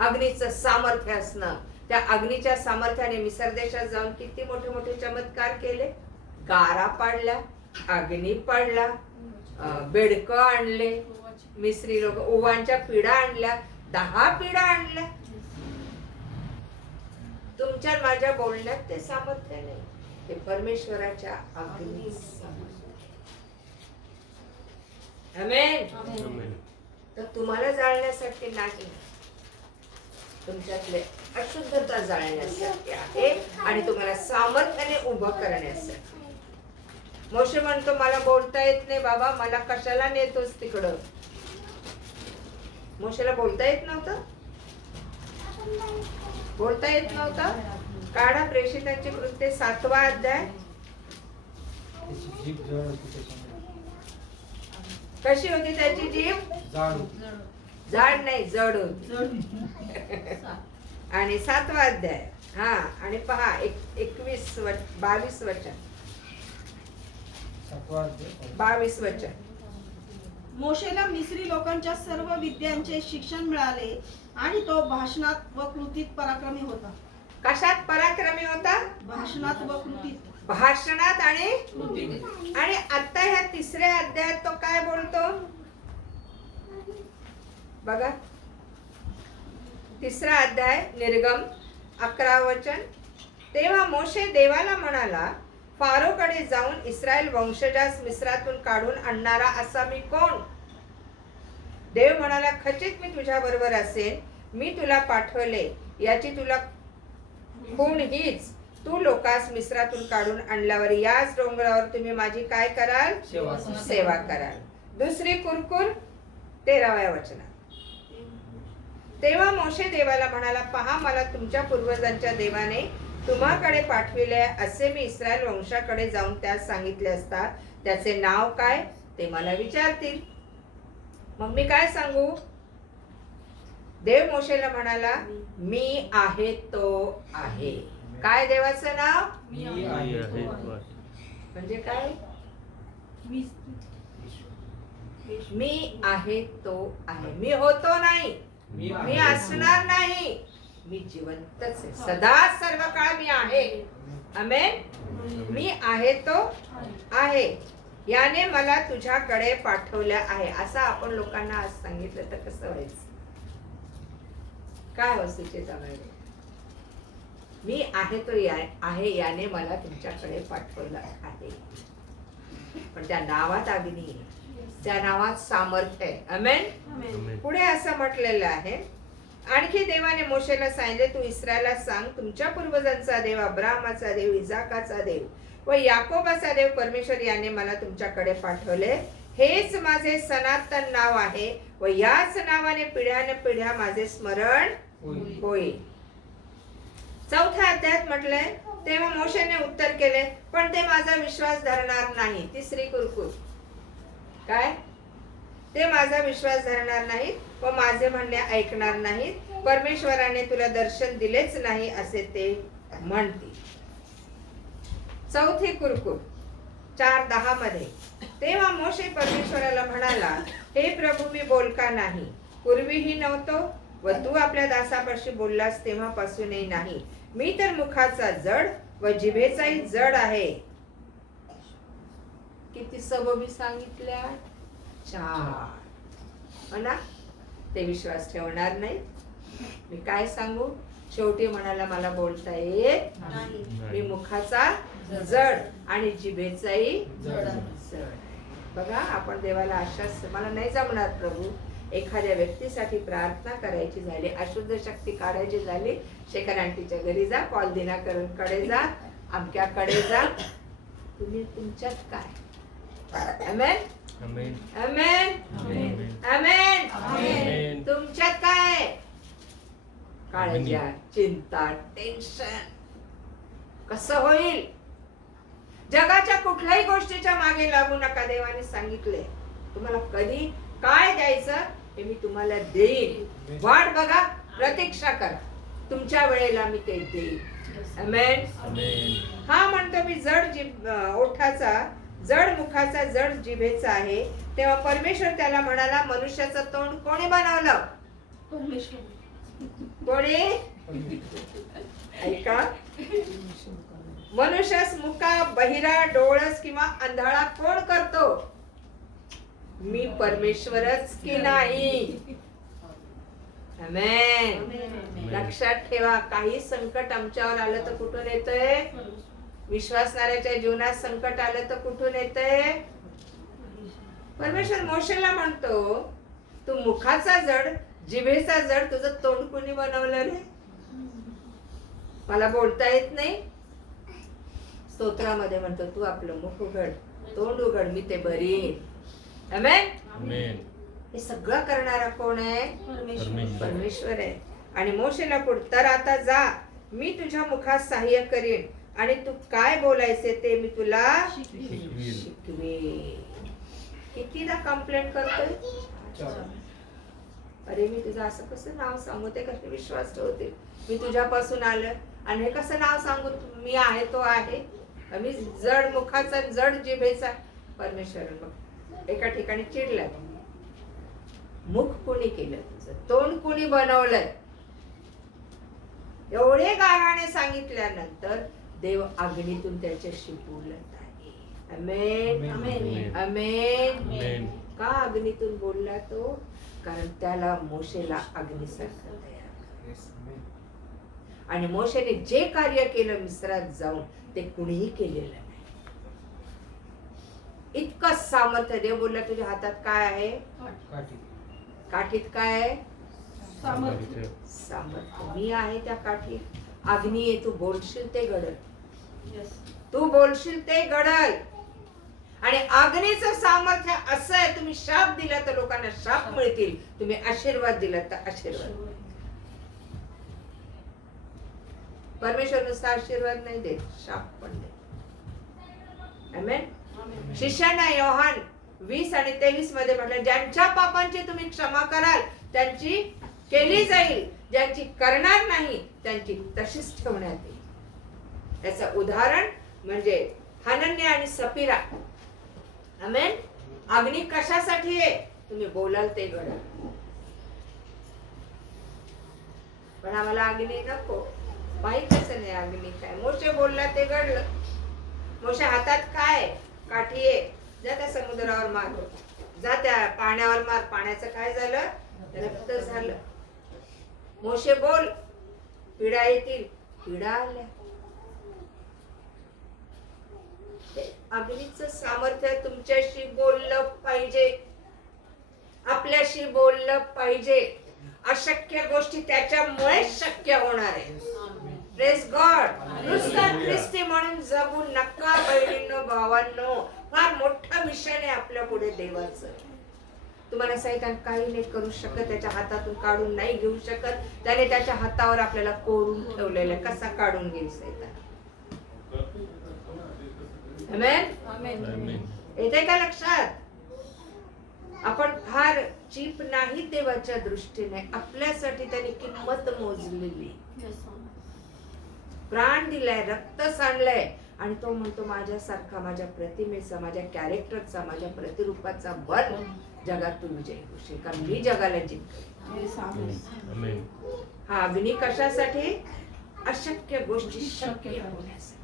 अग्नीचं सामर्थ्य असणं. त्या अग्नीच्या सामर्थ्याने मिस्र देशात जाऊन किती मोठे मोठे चमत्कार केले. गारा पाडल्या, अग्नी पडला, बेडकं आणले मिस्री लोक, ओवांच्या पिढा आणल्या, 10 पिढा आणल्या. तुमच्या माझ्या बोलण्यात ते सामर्थ्य नाही, ते परमेश्वराच्या अग्नी आमेन. आमेन. तर तुम्हाला जाळण्यासाठी नाही, तुमच्यातले अशुद्धता जाळण्यासाठी आहे आणि तुम्हाला सामर्थ्याने उभं करण्यासाठी. मोशे म्हणतो मला बोलता येत नाही बाबा, मला कशाला नेतोस तिकडं. मोशेला बोलता येत नव्हतं, बोलता येत नव्हतं. काढा प्रेषितांची कृत्ये 7वा अध्याय. कशी होती त्याची जीभ? जाड नाही, जड होती. आणि 7वा अध्याय. हा, आणि पहा 22 वचन. 22 वचन. मोशेला मिस्री लोकांच्या सर्व विद्यांचे शिक्षण मिळाले आणि तो भाषणात व कृतीत पराक्रमी होता. कशात पराक्रमी होता? भाषणात व कृतीत. भाषणात आणि आता ह्या 3ऱ्या अध्यायात तो काय बोलतो बघा. 3रा अध्याय निर्गम 11 वचन. तेव्हा मोशे देवाला म्हणाला, फारोकडे जाऊन इस्रायल वंशजास मिस्रातून काढून आणणारा असा मी कोण? देव म्हणाला, खचित मी तुझ्या बरोबर असेन, मी तुला पाठवले याची तुला खूण हीच, तू लोकास मिस्रातून काढून आणल्यावर याच डोंगरावर तुम्ही माझी काय कराल? सेवा कराल. 2 कुरकुर 13व्या वचनात. तेव्हा मोशे देवाला म्हणाला, पहा मला तुमच्या पूर्वजांच्या देवाने तुम्हाकडे पाठविले असे मी इस्रायल वंशाकडे जाऊन त्यास सांगितले असता त्याचे नाव काय ते मला विचारतील, मग मी काय सांगू? देव मोशेला म्हणाला, मी आहे तो आहे. काय देवाचं नाव? मी आहे तो आहे. म्हणजे काय? मी आहे तो आहे. मी होतो नाही, मी असणार नाही, मी जिवंतच आहे, सदा सर्व काळ मी आहे. आमेन. मी आहे तो आहे, याने मला तुझ्याकडे पाठवल्या आहे. असं आपण लोकांना आज सांगितलं तर कसं व्हायचं? काय वस्तूचे चांगले? मी आहे तो आहे, याने मला तुमच्याकडे पाठवलं आहे. पण त्या नावात अग्नी आहे, त्या नावात सामर्थ्य आहे. आमेन. आमेन. पुढे असं म्हटलेलं आहे, आणखी देवाने मोशेला सांगितले, तू इस्रायला सांग, तुमच्या पूर्वजांचा देव अब्राहमाचा देव, इजाकाचा देव व याकोबाचा देव परमेश्वर याने मला तुमच्याकडे पाठवले. हेच माझे सनातन नाव आहे व याच नावाने पिढ्याने पिढ्या माझे स्मरण होईल. 4थ्या अध्यायात म्हटलंय, तेव्हा मोशेने उत्तर केले, पण ते माझा विश्वास धरणार नाही. 3री कुरकुर. काय? ते माझा विश्वास धरणार नाहीत व माझे म्हणणे ऐकणार नाहीत. परमेश्वराने तुला दर्शन दिलेच नाही असे ते म्हणतील. 4थी कुरकुर 4:10 मध्ये. तेव्हा मोशे परमेश्वराला म्हणाला, हे प्रभू, मी बोलका नाही, पूर्वीही नव्हतो व तू आपल्या दासापाशी बोललास तेव्हापासूनही नाही. मी तर मुखाचा जड व जिभेचाही जड आहे. किती सबबी सांगितल्या? 4. म्हणा ते विश्वास ठेवणार नाही. मी काय सांगू? शेवटी म्हणाला, मला बोलता येत नाही. मी मुखाचा जड आणि जिभेचाही जड. बघा, आपण देवाला आशास मला नाही जमणार प्रभू. एखाद्या व्यक्तीसाठी प्रार्थना करायची झाली, अशुद्ध शक्ती काढायची झाली, शेखर आंटीच्या घरी जा, पॉल दिनाकरकडे जा, अमक्याकडे जा. तुम्ही तुमच्यात काय? आमेन. आमेन. आमेन. आमेन. आमेन. आमेन. तुमच्यात काय? काळज्या, आमेन. चिंता, टेन्शन. कसं होईल? जगाच्या कुठल्याही गोष्टीच्या मागे लागू नका. देवाने सांगितले, तुम्हाला कधी काय द्यायचं हे मी तुम्हाला देईन. वाट बघा, प्रतीक्षा करा, तुमच्या वेळेला मी ते देईन. आमेन. आमेन. हा म्हणतो, मी जड ओठाचा, जड मुखाचा, जड जिभेचा आहे. तेव्हा परमेश्वर त्याला म्हणाला, मनुष्याचं तोंड कोणी बनवलं? परमेश्वर. कोणी? ऐका, मनुष्यास मुका, बहिरा, डोळस किंवा अंधाळा कोण करतो? मी परमेश्वरच की नाही? आमेन. आमेन. लक्षात ठेवा, काही संकट आमच्यावर आलं तर कुठून येतंय? विश्वासणाऱ्याच्या जीवनात संकट आलं तर कुठून येतंय? परमेश्वर मोशेला म्हणतो, तू मुखाचा जड, जिभेचा जड, तुझं तोंड कोणी बनवलं रे? मला बोलता येत नाही. स्तोत्रामध्ये म्हणतो, तू आपलं मुख उघड, तोंड उघड, मी ते बरी. आमेन. आमेन. हे सगळं करणारा कोण आहे? परमेश्वर. परमेश्वर आहे. आणि मोशेला पुढे, तर आता जा, मी तुझ्या मुखात सहाय्य करीन आणि तू काय बोलायचे ते मी तुला शिकवीन. शिकवीन. कितीदा कंप्लेंट करतोय? अरे मी तुझं असं कसं नाव सांगू, ते कसे विश्वास ठेवते? मी तुझ्यापासून आलं आणि हे कसं नाव सांगू? मी आहे तो आहे. मी जड मुखाचा, जड जिभेचा. परमेश्वर मग एका ठिकाणी चिडला, मुख कोणी केलं तुझं, तोंड कोणी बनवलंय? एवढे गाराने सांगितल्यानंतर देव अग्नीतून त्याच्याशी बोलत आहे. आमेन. आमेन. आमेन. आमेन. का अग्नीतून बोलला तो? कारण त्याला मोशेला अग्नीसारखं तयार करायचं. आणि मोशेने जे कार्य केलं मिस्रात जाऊन ते कुणीही केलेलं नाही. इतकं सामर्थ्य. देव बोलला, तुझ्या हातात काय आहे? काठीत काय आहे? सामर्थ्य. सामर्थ्य. मी आहे त्या काठीत. अग्नी आहे, तू बोलशील ते घडल. Yes. तू बोलशील ते घडल. आणि अग्नीचं सामर्थ्य असं आहे, तुम्ही शाप दिला तर लोकांना शाप मिळतील, तुम्ही आशीर्वाद दिला तर आशीर्वाद. परमेश्वर नुसता आशीर्वाद नाही देत, शाप पण देत. आमेन. शिष्यांना योहान 20 आणि 23 मध्ये म्हटलं, ज्यांच्या पापांची तुम्ही क्षमा कराल त्यांची केली जाईल, ज्यांची करणार नाही त्यांची तशीच ठेवण्यात येईल. याचं उदाहरण म्हणजे हनन्या आणि सफीरा. आमेन. अग्नी कशासाठी आहे? तुम्ही बोलाल ते घडल. पण आम्हाला अग्नी नको, माहीतच नाही अग्नी काय. मोशे बोलला ते घडलं. मोशे हातात काय? काठी आहे. जा त्या समुद्रावर मार, जा त्या पाण्यावर मार. पाण्याचं काय झालं? रक्त झालं. मोशे बोल, पिढा येतील. पिढा आल्या. अग्नीचं सामर्थ्य तुमच्याशी बोललं पाहिजे, आपल्याशी बोललं पाहिजे. अशक्य गोष्टी त्याच्यामुळे शक्य होणार आहे. Praise God. नुसतं ख्रिस्ती म्हणून जगू नका बहिणींनो, भावांनो. फार मोठा विषय आहे आपल्या पुढे देवाचं. तुम्हाला सैतान काही नाही करू शकत, त्याच्या हातातून काढून नाही घेऊ शकत. त्याने त्याच्या हातावर आपल्याला कोरून ठेवलेलं. कसा काढून घेईल सैतान? आमेन. आमेन. येते का लक्षात? आपण फार चीप नाही देवाच्या दृष्टीने. आपल्यासाठी त्याने किंमत मोजलेली, प्राण दिलाय, रक्त सांडलंय. आणि तो म्हणतो, माझ्यासारखा, माझ्या प्रतिमेचा, माझ्या कॅरेक्टरचा, माझ्या प्रतिरूपाचा बन जगात तू विजयी होशील, कारण मी जगाला जिंकले. आमेन. हा अग्नी कशासाठी? अशक्य गोष्टी शक्य होण्यासाठी.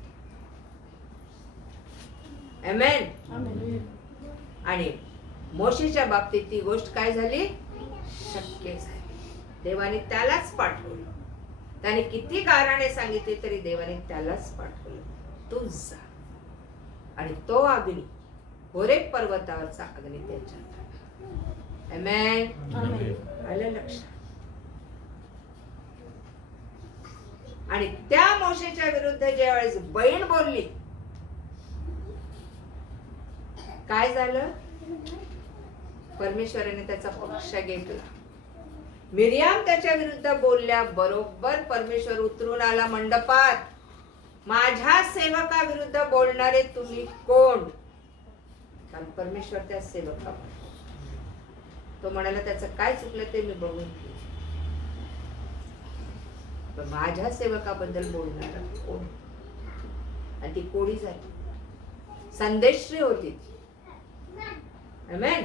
आमेन. आणि मोशेच्या बाबतीत ती गोष्ट काय झाली? शक्य झाली. देवाने त्यालाच पाठवलं. त्याने किती गाराने सांगितले तरी देवाने त्यालाच पाठवलं. तू जा. आणि तो अग्नी, होरेब पर्वतावरचा अग्नी त्याच्यात. आमेन. आलं लक्षात? आणि त्या मोशेच्या विरुद्ध ज्यावेळेस बहीण बोलली, काय झालं? परमेश्वराने त्याचा पक्ष घेतला. मिरियाम त्याच्या विरुद्ध बोलल्या बरोबर परमेश्वर उतरून आला मंडपात. माझ्या सेवका विरुद्ध बोलणारे तुम्ही कोण? कारण परमेश्वर त्या सेवका, तो म्हणाला त्याचं काय चुकलं ते मी बघून घेईन. पण माझ्या सेवकाबद्दल बोलणार कोण? आणि ती कोडी झाली, संदेश्री होती. आमेन.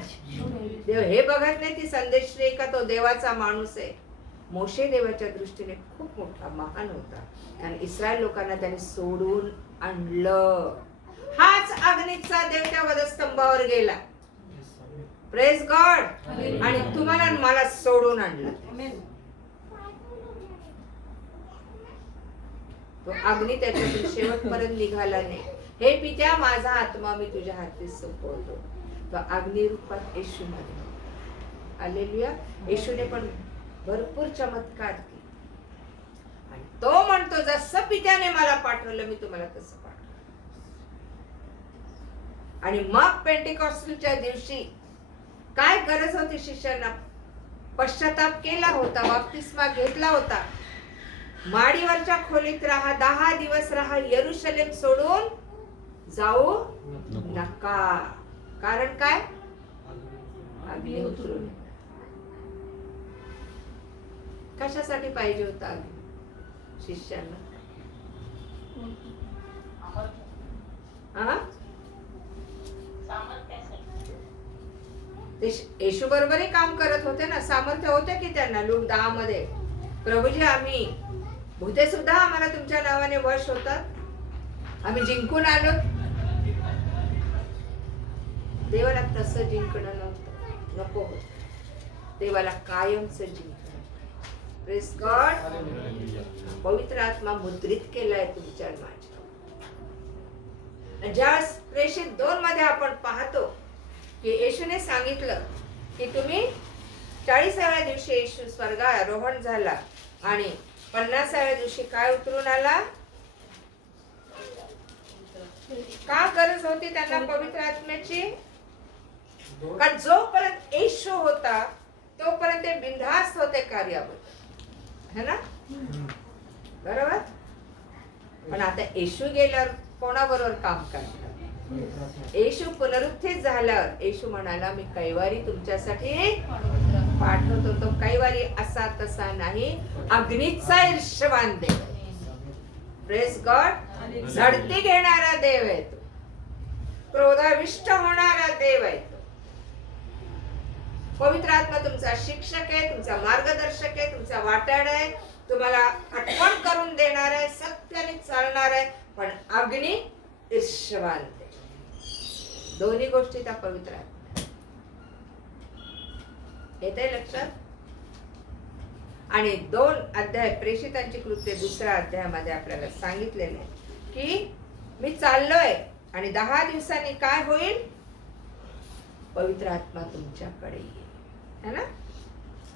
देव हे बघत नाही ती संदेश्री का तो देवाचा माणूस आहे. मोशे देवाच्या दृष्टीने खूप मोठा, महान होता. आणि इस्रायल लोकांना त्याने सोडून आणलं. हाच अग्नीचा देव त्या वधस्तंभावर गेला. Praise God. आणि तुम्हाला मला सोडून आणलं. तो अग्नी त्याच्यातून शेवटपर्यंत निघाला नाही. हे पित्या, माझा आत्मा मी तुझ्या हाती सोपवतो. तो अग्नी रूपात येशूमध्ये हालेलुया. येशूने पण भरपूर चमत्कार केले आणि तो म्हणतो जसं पित्याने मला पाठवलं मी तुम्हाला तसं पाठवलं. आणि मग पेंटिकॉस्टलच्या दिवशी काय गरज होती शिष्यांना? पश्चाताप केला होता, बाप्तिस्मा घेतला होता, माडीवरच्या खोलीत राहा, 10 दिवस राहा, यरूशलेम सोडून जाऊ नका. कारण काय? अग्नी उतरून. कशासाठी पाहिजे होता अग्नी शिष्यांना? ते येशू बरोबरही काम करत होते ना, सामर्थ्य होते की त्यांना. लूक 10 मध्ये प्रभूजी, आम्ही भूते सुद्धा आम्हाला तुमच्या नावाने वश होतात, आम्ही जिंकून आलो. देवाला तसं जिंकणं नव्हतं, नको होत. देवाला कायमच जिंकणं. Praise God. पवित्र आत्मा मुद्रित केलाय तुमच्या माझ्या. ज्यावेळेस प्रेषित 2 मध्ये आपण पाहतो की येशूने सांगितलं की तुम्ही 40व्या दिवशी येशू स्वर्गारोहण झाला आणि 50व्या दिवशी काय उतरून आला? का गरज होती त्यांना पवित्र आत्म्याची? कारण जोपर्यंत येशू होता तोपर्यंत ते बिनधास्त होते कार्यावर, है ना? बरोबर. पण आता येशू गेल्यावर कोणाबरोबर काम करणार? येशू पुनरुत्थित झाल्यावर येशू म्हणाला, मी कैवारी तुमच्यासाठी पाठवतो. तो कैवारी असा तसा नाही, अग्नीचा ईर्ष्यवान देव. Praise God. झडती घेणारा देव आहे तो, क्रोधाविष्ट होणारा देव आहे तो. पवित्र आत्मा तुमचा शिक्षक आहे, तुमचा मार्गदर्शक आहे, तुमचा वाटाड आहे, तुम्हाला आठवण करून देणार आहे, सत्याने चालणार आहे. पण अग्नी ईर्ष्यवान देव. दोन्ही गोष्टी त्या पवित्र आहेत. येतंय लक्षात? आणि 2 अध्याय प्रेषितांची कृत्ये 2ऱ्या अध्यायामध्ये आपल्याला सांगितलेलं आहे की मी चाललोय आणि 10 दिवसांनी काय होईल? पवित्र आत्मा तुमच्याकडे येईल, है ना?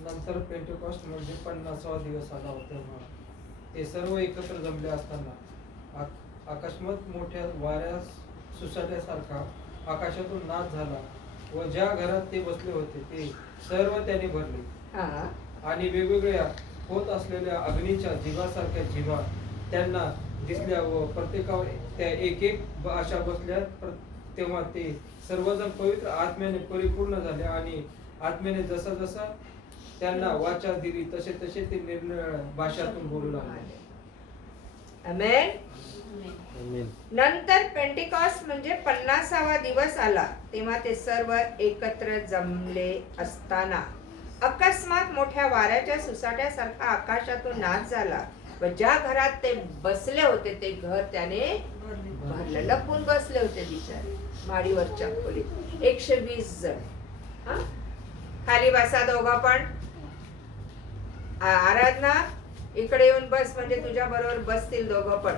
नंतर पेंटेकॉस्ट म्हणजे 50वा दिवस आला होता. ते सर्व एकत्र जमले असताना अकस्मात मोठ्या वाऱ्यास सुसाट्यासारखा आकाशातून नाद झाला व ज्या घरात ते बसले होते ते सर्व त्याने भरले. आणि वेगवेगळ्या होत असलेल्या अग्नीच्या जीवासारख्या जीवा त्यांना दिसल्या व प्रत्येकावर त्या एक एक भाषा बसल्या. तेव्हा ते सर्वजण पवित्र आत्म्याने परिपूर्ण झाले आणि आत्म्याने जसा जसा त्यांना वाचा दिली तसे तसे ते निरनिराळ्या भाषातून बोलू लागले. आमेन. नंतर पेंटिकॉस्ट म्हणजे 50वा दिवस आला तेव्हा ते सर्व एकत्र जमले असताना अकस्मात मोठ्या वाऱ्याच्या सुसाट्यासारखा आकाशातून नाद झाला व ज्या घरात ते बसले होते ते घर त्याने भरलं. लपून बसले होते बिचारे माडीवरच्या खोलीत. 120 जण. खाली बसा दोघं पण. आराधना इकडे येऊन बस म्हणजे तुझ्या बरोबर बसतील दोघं पण.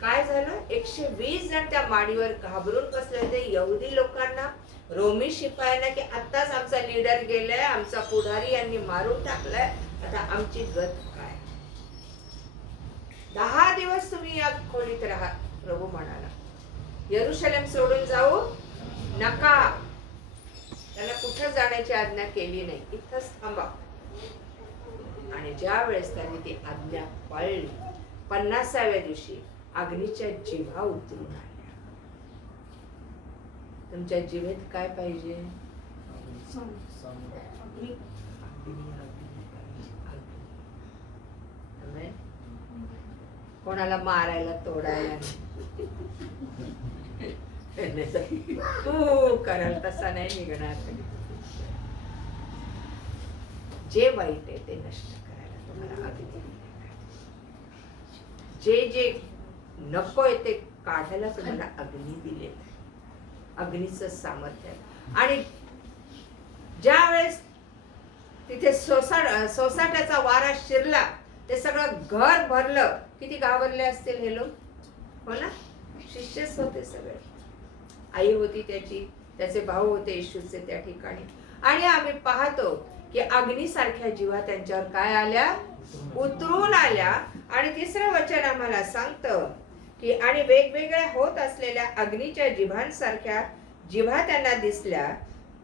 काय झालं? 120 जण त्या माडीवर घाबरून बसले होते. यहुदी लोकांना, रोमी शिपायांना की आत्ताच आमचा लीडर गेलाय, आमचा पुढारी यांनी मारून टाकलाय, आता आमची गत काय? 10 दिवस तुम्ही या खोलीत राहा. प्रभू म्हणाला यरूशलेम सोडून जाऊ नका. त्याला कुठं जाण्याची आज्ञा केली नाही, इथंच थांबा. आणि ज्या वेळेस त्यांनी ती आज्ञा पाळली 50व्या दिवशी अग्नीच्या जिव्हा उतरून आल्या. तुमच्या जिभेत काय पाहिजे? कोणाला मारायला तोडायला तू कराल तसा नाही निघणार. जे वाईट आहे ते नष्ट करायला तुम्हाला अग्नी. जे जे नकोय ते काढायला तुम्हाला अग्नी दिले. अग्नीचं सामर्थ्य. आणि ज्या वेळेस तिथे सोसाट्याचा वारा शिरला ते सगळं घर भरलं. किती घाबरले असतील हे लोक, हो ना? शिष्यच होते सगळे. आई होती त्याची, त्याचे भाऊ होते येशूचे त्या ठिकाणी. आणि आम्ही पाहतो की अग्नीसारख्या जीवा त्यांच्यावर काय आल्या, उतरून आल्या. आणि तिसरं वचन आम्हाला सांगतं की आणि वेगवेगळ्या होत असलेल्या अग्नीच्या जिभांसारख्या जिभा त्यांना दिसल्या,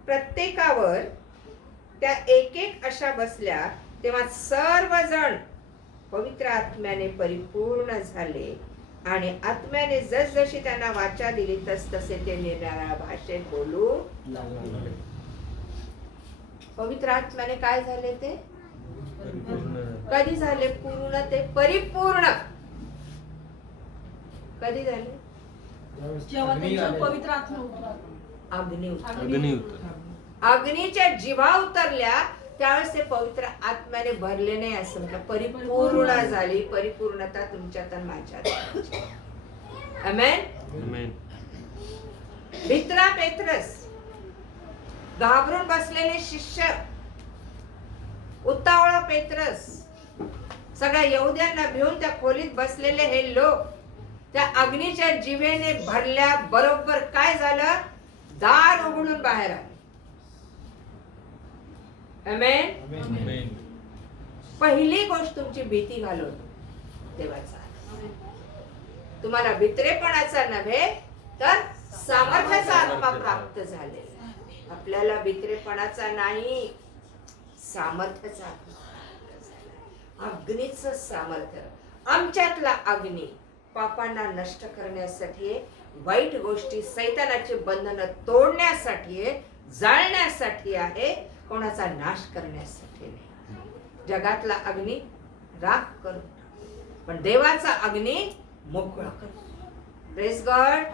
प्रत्येकावर त्या एक एक अशा बसल्या. तेव्हा सर्वजण पवित्र आत्म्याने परिपूर्ण झाले आणि आत्म्याने जसजशी त्यांना वाचा दिली तसतसे ते निराळ्या भाषेत बोलू. पवित्र आत्म्याने काय झाले ते? कधी झाले पूर्ण? ते परिपूर्ण कधी झाले? जेव्हा त्यांच्यावर पवित्र आत्मा उतरला. अग्नी अग्नीच्या जिभा उतरल्या त्यावेळेस ते पवित्र आत्म्याने भरले नाही असं म्हटलं. परिपूर्ण झाली. परिपूर्णता तुमच्यात आणि माझ्यात. आमेन. आमेन. भित्रा पेत्रस, घाबरून बसलेले शिष्य, उतावळा पेत्रस, सगळ्या यहुद्यांना भिवून त्या खोलीत बसलेले हे लोक त्या अग्नीच्या जिभेने भरल्या बरोबर काय झालं? दार उघडून बाहेर आले. आमेन. आमेन. पहिली गोष्ट तुमची भीती घालवतो देवाचा. तुम्हाला भित्रेपणाचा नव्हे तर सामर्थ्याचा आत्मा प्राप्त झालेला आहे. आपल्याला भित्रेपणाचा नाही, सामर्थ्याचा आत्मा प्राप्त झाला. अग्नीचं सामर्थ्य. आमच्यातला अग्नी पापांना नष्ट करण्यासाठी, वाईट गोष्टी, सैतानाचे बंधन तोडण्यासाठी, जाळण्यासाठी आहे, कोणाचा नाश करण्यासाठी नाही. जगातला अग्नी राख करून, पण देवाचा अग्नी मोकळा करून. Praise God.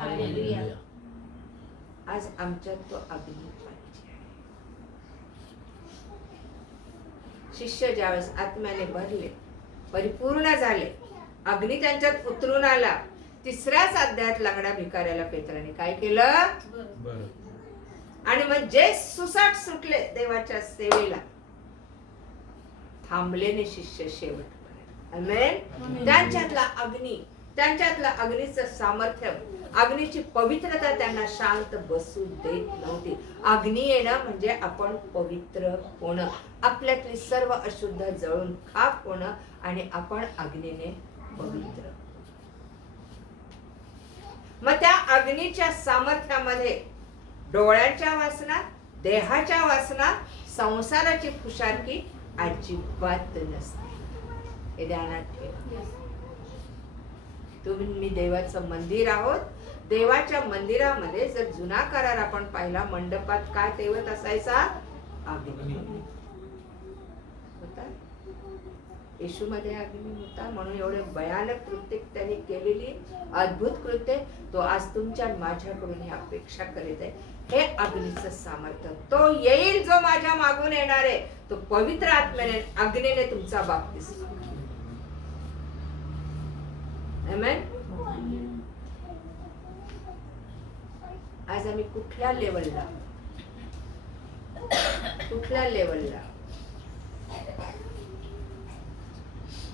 आज आमच्यात तो अग्नी पाहिजे. शिष्य ज्यावेळेस आत्म्याने भरले, परिपूर्ण झाले, अग्नी त्यांच्यात उतरून आला. तिसऱ्याच अध्यायात लंगड्या भिकाऱ्याला पेत्राने काय केलं? बरं. आणि मग जे सुसाट सुटले देवाच्या सेवेला, थांबले नाही शिष्य शेवटपर्यंत. आमेन. त्यांच्यातला अग्नी, त्यांच्यातला अग्नीचं सामर्थ्य, अग्नीची पवित्रता त्यांना शांत बसू देत नव्हती. अग्नी येणं म्हणजे आपण पवित्र होणं, आपल्यातली सर्व अशुद्ध जळून खाक होणं आणि आपण अग्नीने पवित्र. मग त्या अग्नीच्या सामर्थ्यामध्ये डोळ्यांच्या वासना, देहाच्या वासना, संसाराची खुशारकी अजिबात नसते. हे ध्यानात ठेवा. तुम्ही मी देवाचं मंदिर आहोत. देवाच्या मंदिरामध्ये जर जुना करार आपण पाहिला, मंडपात काय तेवत असायचा? अग्नी होता. येशूमध्ये अग्नी होता. म्हणून एवढे भयानक कृत्य त्यांनी केलेली, अद्भुत कृत्य तो आज तुमच्या माझ्याकडून ही अपेक्षा करीत आहे. हे अग्नीचं सामर्थ्य. तो येईल जो माझ्या मागून येणार आहे, तो पवित्र आत्म्याने अग्नीने तुमचा बाप्तिस्मा. आमेन. आज आम्ही कुठल्या लेवलला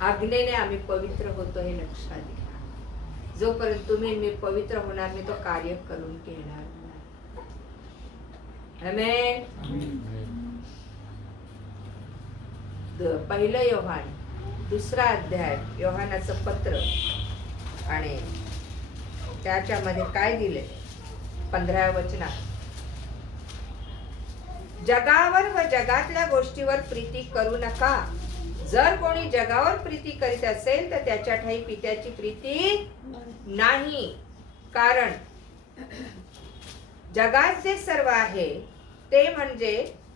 आज्ञेने आम्ही पवित्र होतो हे लक्षात घ्या. जोपर्यंत तुम्ही मी पवित्र होणार नाही, तो कार्य करून घेणार नाही. आमेन. पहिलं योहान 2रा अध्याय, योहानाचं पत्र, आणि त्याच्यामध्ये काय दिले? 15व्या वचनात, जगावर व जगातल्या गोष्टीवर प्रीती करू नका. जर कोणी जगावर प्रीती करीत असेल तर त्याच्या ठाई पित्याची प्रीती नाही. कारण जगात जे सर्व आहे ते म्हणजे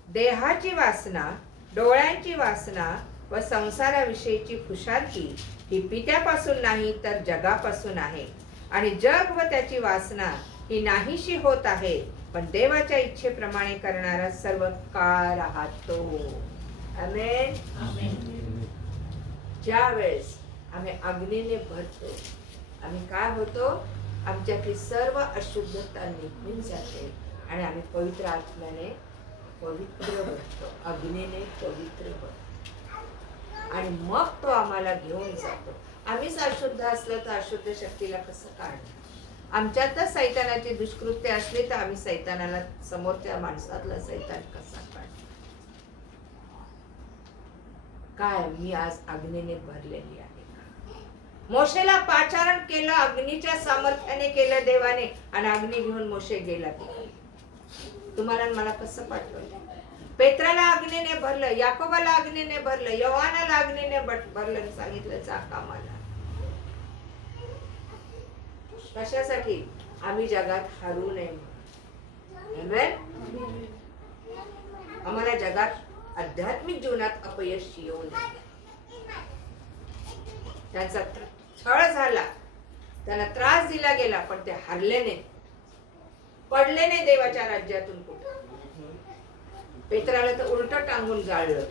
देहाची वासना, डोळ्यांची वासना व संसाराविषयीची खुशालकी ही पित्यापासून नाही तर जगापासून आहे. आणि जग व त्याची वासना ही नाहीशी होत आहे, पण देवाच्या इच्छेप्रमाणे करणारा सर्व काळ राहतो. आमेन. ज्या वेळेस आम्ही अग्नीने भरतो, आम्ही काय होतो? आमच्यातली सर्व अशुद्धता निघून जाते आणि आम्ही पवित्र आत्म्याने पवित्र बनतो, अग्नीने पवित्र बनतो. आणि मग तो आम्हाला घेऊन जातो. आम्हीच अशुद्ध असलं तर अशुद्ध शक्तीला कसं काढणार? आमच्यातच सैतानाची दुष्कृत्य असली तर आम्ही सैतानाला, समोरच्या माणसातला सैतान कसा काढणार? काय मी आज अग्नीने भरलेली आहे. मोशेला पाचारण केलं, अग्नीच्या सामर्थ्याने केलं देवाने, आणि अग्नी घेऊन मोशे गेला. तुम्हाला आणि मला कसं पाठवलं? पेत्राला अग्नीने भरलं, याकोबाला अग्नीने भरलं, योहानाला अग्नीने भरलं आणि सांगितलं जा कामाला. कशासाठी? आम्ही जगात हरू नये म्हणून. आमेन? आम्हाला जगात आध्यात्मिक जीवनात अपयश येऊ नये. त्यांचा छळ झाला, त्यांना त्रास दिला गेला, पण ते हरले नाही, पडले नाही देवाच्या राज्यातून कुठे. पेत्राला तर उलट टांगून जाळलं,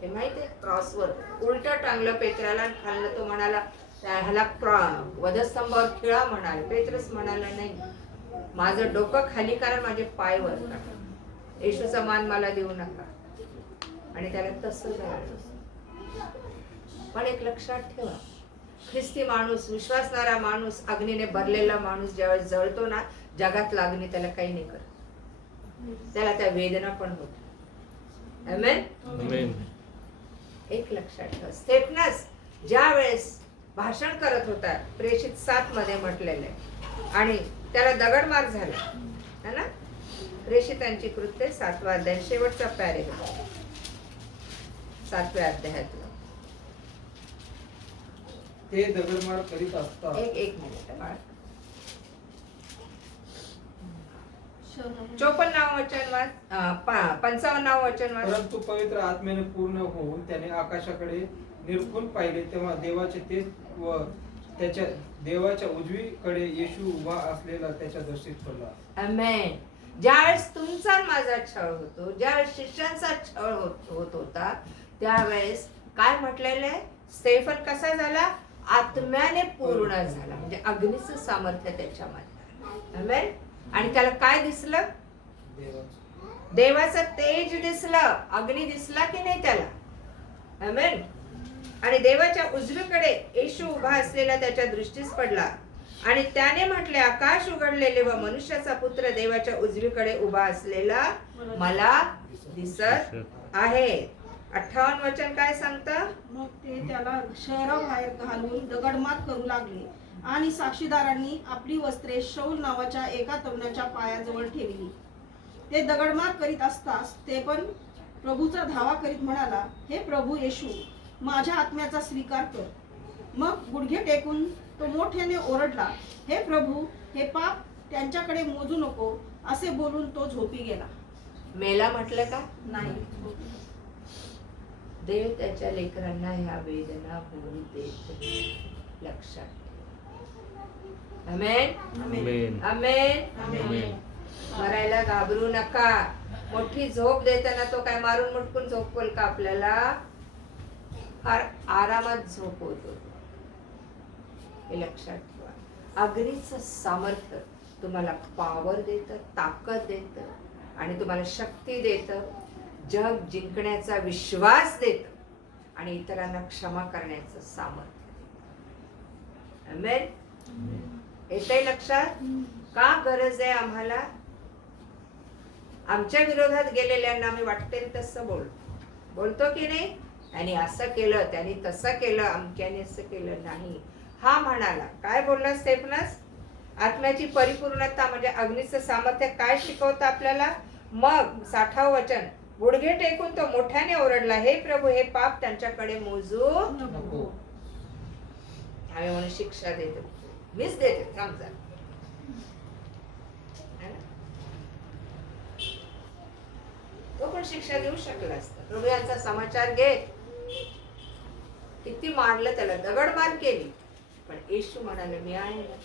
हे माहितीये, क्रॉसवर उलट टांगलं पेत्राला, आणि खाल्लं. तो म्हणाला ह्याला वधस्तंभावर खिळा म्हणाले. पेत्रस म्हणाला नाही, माझं डोकं खाली करा, माझे पाय वर करा, येशूचा मान मला देऊ नका. आणि त्याला तसं जाळलं. पण एक लक्षात ठेवा, ख्रिस्ती माणूस, विश्वासणारा माणूस, अग्नीने भरलेला माणूस ज्यावेळेस जळतो ना, जगातला अग्नी त्याला काही नाही करत, त्याला त्या वेदना पण होत. आमेन? आमेन. एक लक्षात ठेवा, स्टेफनस ज्या वेळेस भाषण करत होता, प्रेषित 7 मध्ये म्हटलेलं आहे, आणि त्याला दगडमार झाला है ना. प्रेषितांची कृत्य 7वा अध्याय, शेवटचा पॅरेग्राफ 7व्या अध्यायातलं. ते दगडमार करीत असतात. एक मिनिट बाळ. 54 वचन वाच, 55 वचन वाच. परंतु पवित्र आत्म्याने पूर्ण होऊन त्याने आकाशाकडे निरखून पाहिले, तेव्हा देवाचे तेज व त्याच्या देवाच्या उजवीकडे येशू उभा असलेला त्याच्या दृष्टीत पडला. आमेन. ज्यावेळेस तुमचा आणि माझा छळ होतो, ज्यावेळेस शिष्यांचा छळ होत होता, त्यावेळेस काय म्हटलेलं आहे? स्टेफन कसा झाला? आत्म्याने पूर्ण झाला, म्हणजे अग्नीचं सामर्थ्य त्याच्यामध्ये. आमेन. आणि त्याला काय दिसलं? देवाचं तेज दिसलं. अग्नी दिसला की नाही त्याला? आमेन. आणि देवाच्या उजवीकडे येशू उभा असलेला त्याच्या दृष्टीस पडला, आणि त्याने म्हटले, आकाश उघडलेले व मनुष्याचा पुत्र देवाच्या उजवीकडे उभा असलेला मला दिसत आहे. 58 वचन काय सांगतं? मग ते त्याला शहराबाहेर घालून दगडमार करू लागले, आणि साक्षीदारांनी आपली वस्त्रे शौल नावाच्या एका तरुणाच्या पायाजवळ ठेवली. ते दगडमार करीत असताच ते पण प्रभूचा धावा करीत म्हणाला, हे प्रभू येशू, माझ्या आत्म्याचा स्वीकार कर. मग गुडघे टेकून तो मोठ्याने ओरडला, हे प्रभू, हे पाप त्यांच्याकडे मोजू नको, असे बोलून तो झोपी गेला. मेला म्हटलं का? नाही. देव त्याच्या लेकरांना ह्या वेदना होऊ देत नाही. लक्षात ठेवा. आमेन. आमेन. आमेन. आमेन. मरायला घाबरू नका. मोठी झोप देताना तो काय मारून मुटकून झोपवल का? आपल्याला फार आरामात झोप होतो. हे लक्षात ठेवा. अग्नीचं सामर्थ्य तुम्हाला पॉवर देतं, ताकद देतं, आणि तुम्हाला शक्ती देतं, जग जिंकण्याचा विश्वास देतं, आणि इतरांना क्षमा करण्याचं सामर्थ्य देतं. आमेन. येतंय लक्षात? का गरज आहे आम्हाला? आमच्या विरोधात गेलेल्यांना आम्ही वाटेल तसं बोलतो की नाही? आणि असं केलं, त्यांनी तसं केलं, अमक्याने असं केलं नाही. हा म्हणाला, काय बोलला स्टेफनस? आत्म्याची परिपूर्णता म्हणजे अग्नीचं सामर्थ्य काय शिकवतं आपल्याला? मग 60वं वचन, गुडघे टेकून तो मोठ्याने ओरडला, हे प्रभू, हे पाप त्यांच्याकडे मोजू नको. आम्ही म्हणून शिक्षा देतो, मीच देते, समजा. तो पण शिक्षा देऊ शकला असता. प्रभू यांचा समाचार घे, किती मारलं त्याला, दगडमार केली, पण येशू म्हणाले, मी आहे ना.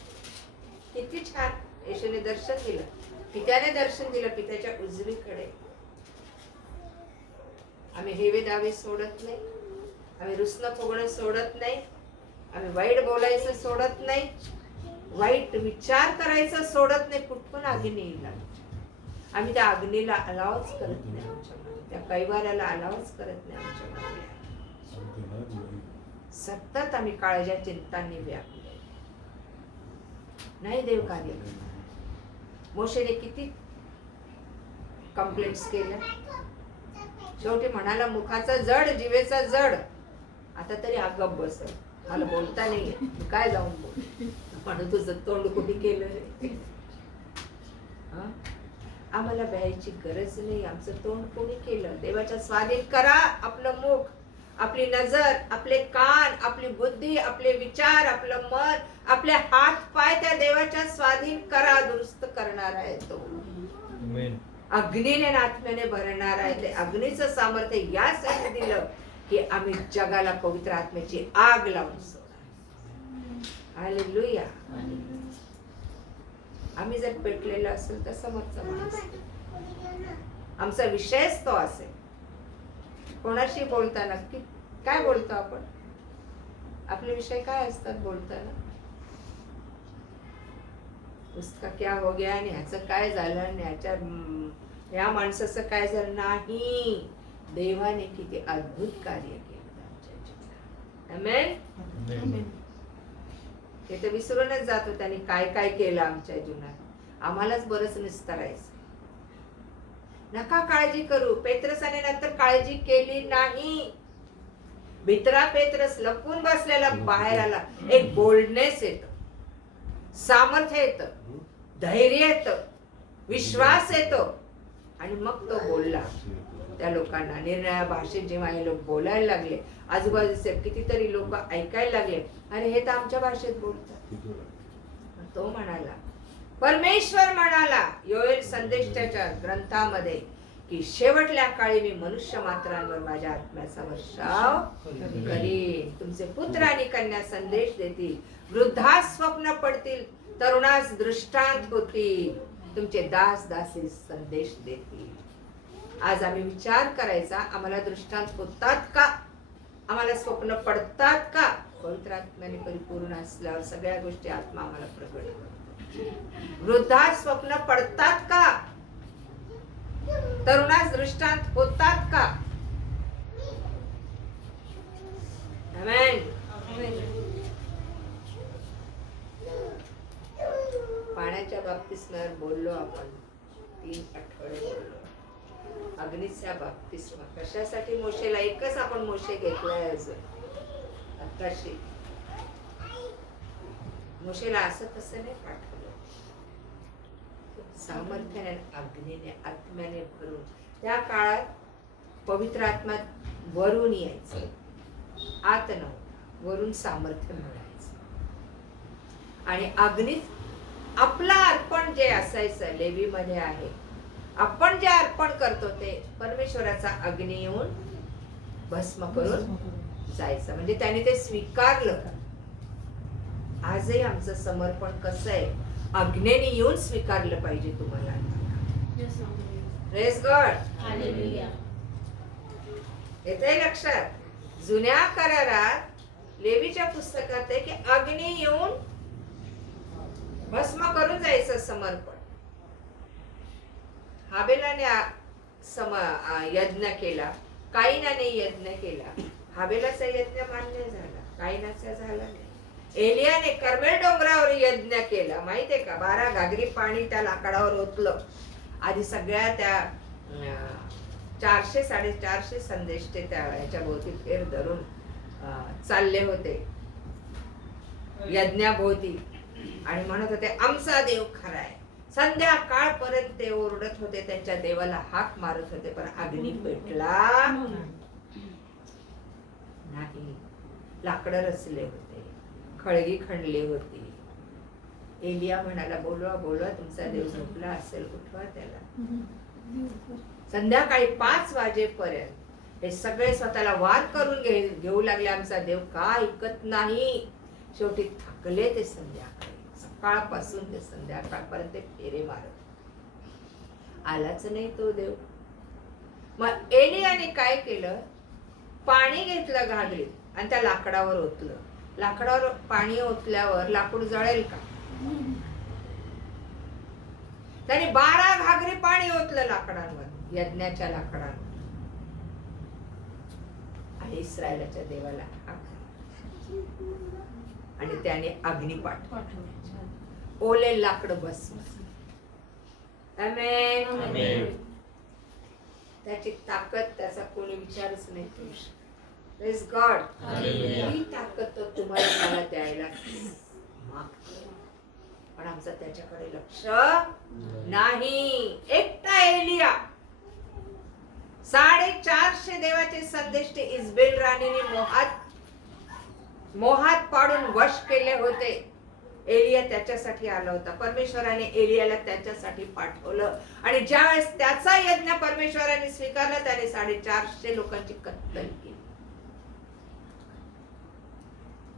किती छान येशूने दर्शन दिलं, पित्याने दर्शन दिलं, पित्याच्या उजवीकडे. आम्ही हेवे दावे सोडत नाही, आम्ही रुसणं फुगणं सोडत नाही, आम्ही वाईट बोलायचं सोडत नाही, वाईट विचार करायचं सोडत नाही. कुठून अग्नी येईल? आम्ही त्या अग्नीला अलावच करत नाही आमच्यामध्ये, त्या कैवाऱ्याला अलावच करत नाही आमच्यामध्ये. सतत आम्ही काळज्या चिंतांनी व्यापले, नाही देव कार्य करणार. मोशेने किती कंप्लेंट्स केल्या, शेवटी म्हणाला मुखाचा जड जिवेचा जड, आता तरी गप्प बस, मला बोलता नाही येत, मी काय जाऊन बोल, म्हणून तुझं तोंड कुठे केलं रे? हं? आम्हाला भ्यायची गरज नाही, आमचं तोंड कोणी केलं? देवाच्या स्वाधीन करा आपलं मुख, आपली नजर, आपले कान, आपली बुद्धी, आपले विचार, आपलं मन, आपले हात पाय त्या देवाच्या स्वाधीन करा. दुरुस्त करणार आहे तो, Amen. अग्नीने आणि आत्म्याने भरणार आहे. ते अग्नीचं सामर्थ्य यासाठी दिलं की आम्ही जगाला पवित्र आत्म्याची आग लावून सोडणार. हालेलुया. आम्ही जर पेटलेलं असेल तर समोरचा माणूस, आमचा विषयच तो असेल. कोणाशी बोलताना काय बोलतो आपण, आपले विषय काय असतात बोलताना? उसका क्या हो गया, आणि ह्याचं काय झालं, आणि ह्या माणसाचं काय झालं नाही. देवाने किती अद्भुत कार्य केलं आमच्या जीवनात. आमेन. Amen. ते तर विसरूनच जातो त्यांनी काय काय केलं आमच्या जीवनात. आम्हालाच बरंच निस्तरायचं. नका काळजी करू. पेत्रसाने नंतर काळजी केली नाही. भित्रा पेत्रस लपून बसलेला बाहेर आला. एक बोल्डनेस येतो, सामर्थ्य येतं, धैर्य येतं, विश्वास येतो, आणि मग तो बोलला त्या लोकांना. निरनिळ्या भाषेत जेव्हा हे लोक बोलायला लागले, आजूबाजूचे कितीतरी लोक ऐकायला लागले, अरे हे तर आमच्या भाषेत बोलतात. तो म्हणाला, परमेश्वर म्हणाला योएल संदेशाच्या ग्रंथामध्ये की शेवटल्या काळी मी मनुष्य मात्रांवर माझ्या आत्म्याचा वर्षाव करीन. तुमचे पुत्र आणि कन्या संदेश देतील, वृद्धास स्वप्न पडतील, तरुणास दृष्टांत होतील, तुमचे दास दासी संदेश देतील. आज आम्ही विचार करायचा, आम्हाला दृष्टांत होतात का, आम्हाला स्वप्न पडतात का? पवित्र आत्म्याने परिपूर्ण असल्यावर सगळ्या गोष्टी आत्मा आम्हाला प्रगट करतो. वृद्धास स्वप्न पडतात का, तरुणास दृष्टांत होतात का? आमेन. पाण्याच्या बाबतीत बोललो आपण, 3 आठवडे बोललो. अग्नीच्या बाबतीस्मा कशासाठी मोशेला, एकच आपण मोशे घेतलाय अजून आताशी. मोशेला असं तसं नाही पाठवलं, सामर्थ्याने, अग्नीने, आत्म्याने भरून. त्या काळात पवित्र आत्मा वरून यायचं, आत नव्हता, वरून सामर्थ्य मिळायचं. आणि अग्नीत आपलं अर्पण जे असायचं, लेवीमध्ये आहे, आपण जे अर्पण करतो ते परमेश्वराचा अग्नी येऊन भस्म करून जायचं. म्हणजे त्याने ते स्वीकारलं. आजही आमचं समर्पण कसं आहे, अग्नीने येऊन स्वीकारलं पाहिजे तुम्हाला. Praise God. येतंय लक्षात? जुन्या करारात लेवीच्या पुस्तकात आहे की अग्नी येऊन भस्म करून जायचं समर्पण. हाबेलाने यज्ञ केला, काईनाने यज्ञ केला. हाबेलाचा यज्ञ मान्य झाला, काईनाचा झाला नाही. एलियाने कर्मेल डोंगरावर यज्ञ केला, माहितीये का? 12 घागरी पाणी त्या लाकडावर ओतलं. आधी सगळ्या त्या 400-450 संदेश ते त्या ह्याच्या भोवती फेर धरून चालले होते यज्ञाभोवती, आणि म्हणत होते आमचा देव खरा आहे. संध्याकाळपर्यंत ते ओरडत होते, त्यांच्या देवाला हाक मारत होते, पण अग्नी पेटला नाही. लाकडं रचले होते, खळगी खणली होती. एलिया म्हणाला, बोलवा बोलवा, तुमचा देव झोपला असेल, उठवा त्याला. संध्याकाळी 5 वाजेपर्यंत हे सगळे स्वतःला वार करून घेऊ लागले, आमचा देव का ऐकत नाही. शेवटी थकले ते. संध्याकाळी सकाळपासून ते संध्याकाळपर्यंत फेरे मारत, आलाच नाही तो देव. मग एलियाने काय केलं, पाणी घेतलं घागरीत आणि त्या लाकडावर ओतलं. लाकडावर पाणी ओतल्यावर लाकूड जळेल का? त्याने 12 घागरी पाणी ओतलं लाकडांवर, यज्ञाच्या लाकडांवर. आणि इस्रायलाच्या देवाला हाक आणि त्याने अग्नी पाठवली, ओले लाकड भस्म. आमेन. आमेन. त्याची ताकद त्याचा कोणी विचारच नाही करू शकत. Praise God. Hallelujah. ही ताकद तो तुम्हाला मला द्यायला मागतो, पण आमचं त्याच्याकडे लक्ष नाही. एकटा एलिया 450 देवाचे संदेष्टे इस्बेल राणीने मोहात पाडून वश केले होते. एलिया त्याच्यासाठी आला होता. परमेश्वराने एलियाला त्याच्यासाठी पाठवलं आणि ज्यावेळेस त्याचा यज्ञ परमेश्वराने स्वीकारला त्याने 450 लोकांची कत्तल केली.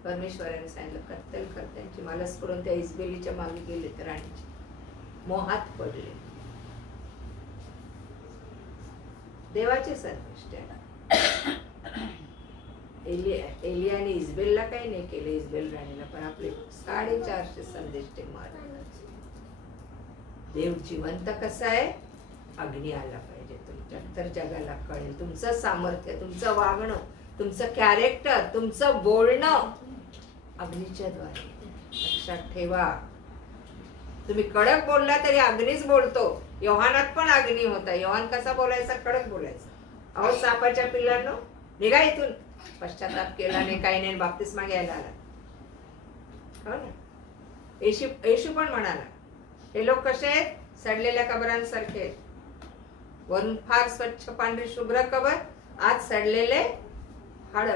परमेश्वराने सांगितलं कत्तल कर त्यांची. मालस करून त्या इस्बेलीच्या मागे गेले तर राणीची मोहात पडले. देवाचे संदेष्ट एलियाने इस्बेलला काही नाही केले, इस्बेल राणीला, पण आपले 450 संदेष्टे मारले. देव जिवंत कसा आहे? अग्नी आला पाहिजे तुमच्यात, तर जगाला कळेल तुमचं सामर्थ्य, तुमचं वागणं, तुमचं कॅरेक्टर, तुमचं बोलणं अग्नीच्या द्वारे. लक्षात ठेवा, तुम्ही कडक बोलला तरी अग्नीच बोलतो. योहानात पण अग्नी होता. योहान कसा बोलायचा? कडक बोलायचा. अहो सापाच्या पिल्लांनो निघा इथून, पश्चाताप केला नाही, काही नाही, बाप्तिस्मा घ्यायला आला. हो ना. येशू पण म्हणाला हे लोक कसे आहेत? सडलेल्या कबरांसारखे आहेत. वरून फार स्वच्छ पांढरी शुभ्र कबर, आत सडलेले हाड.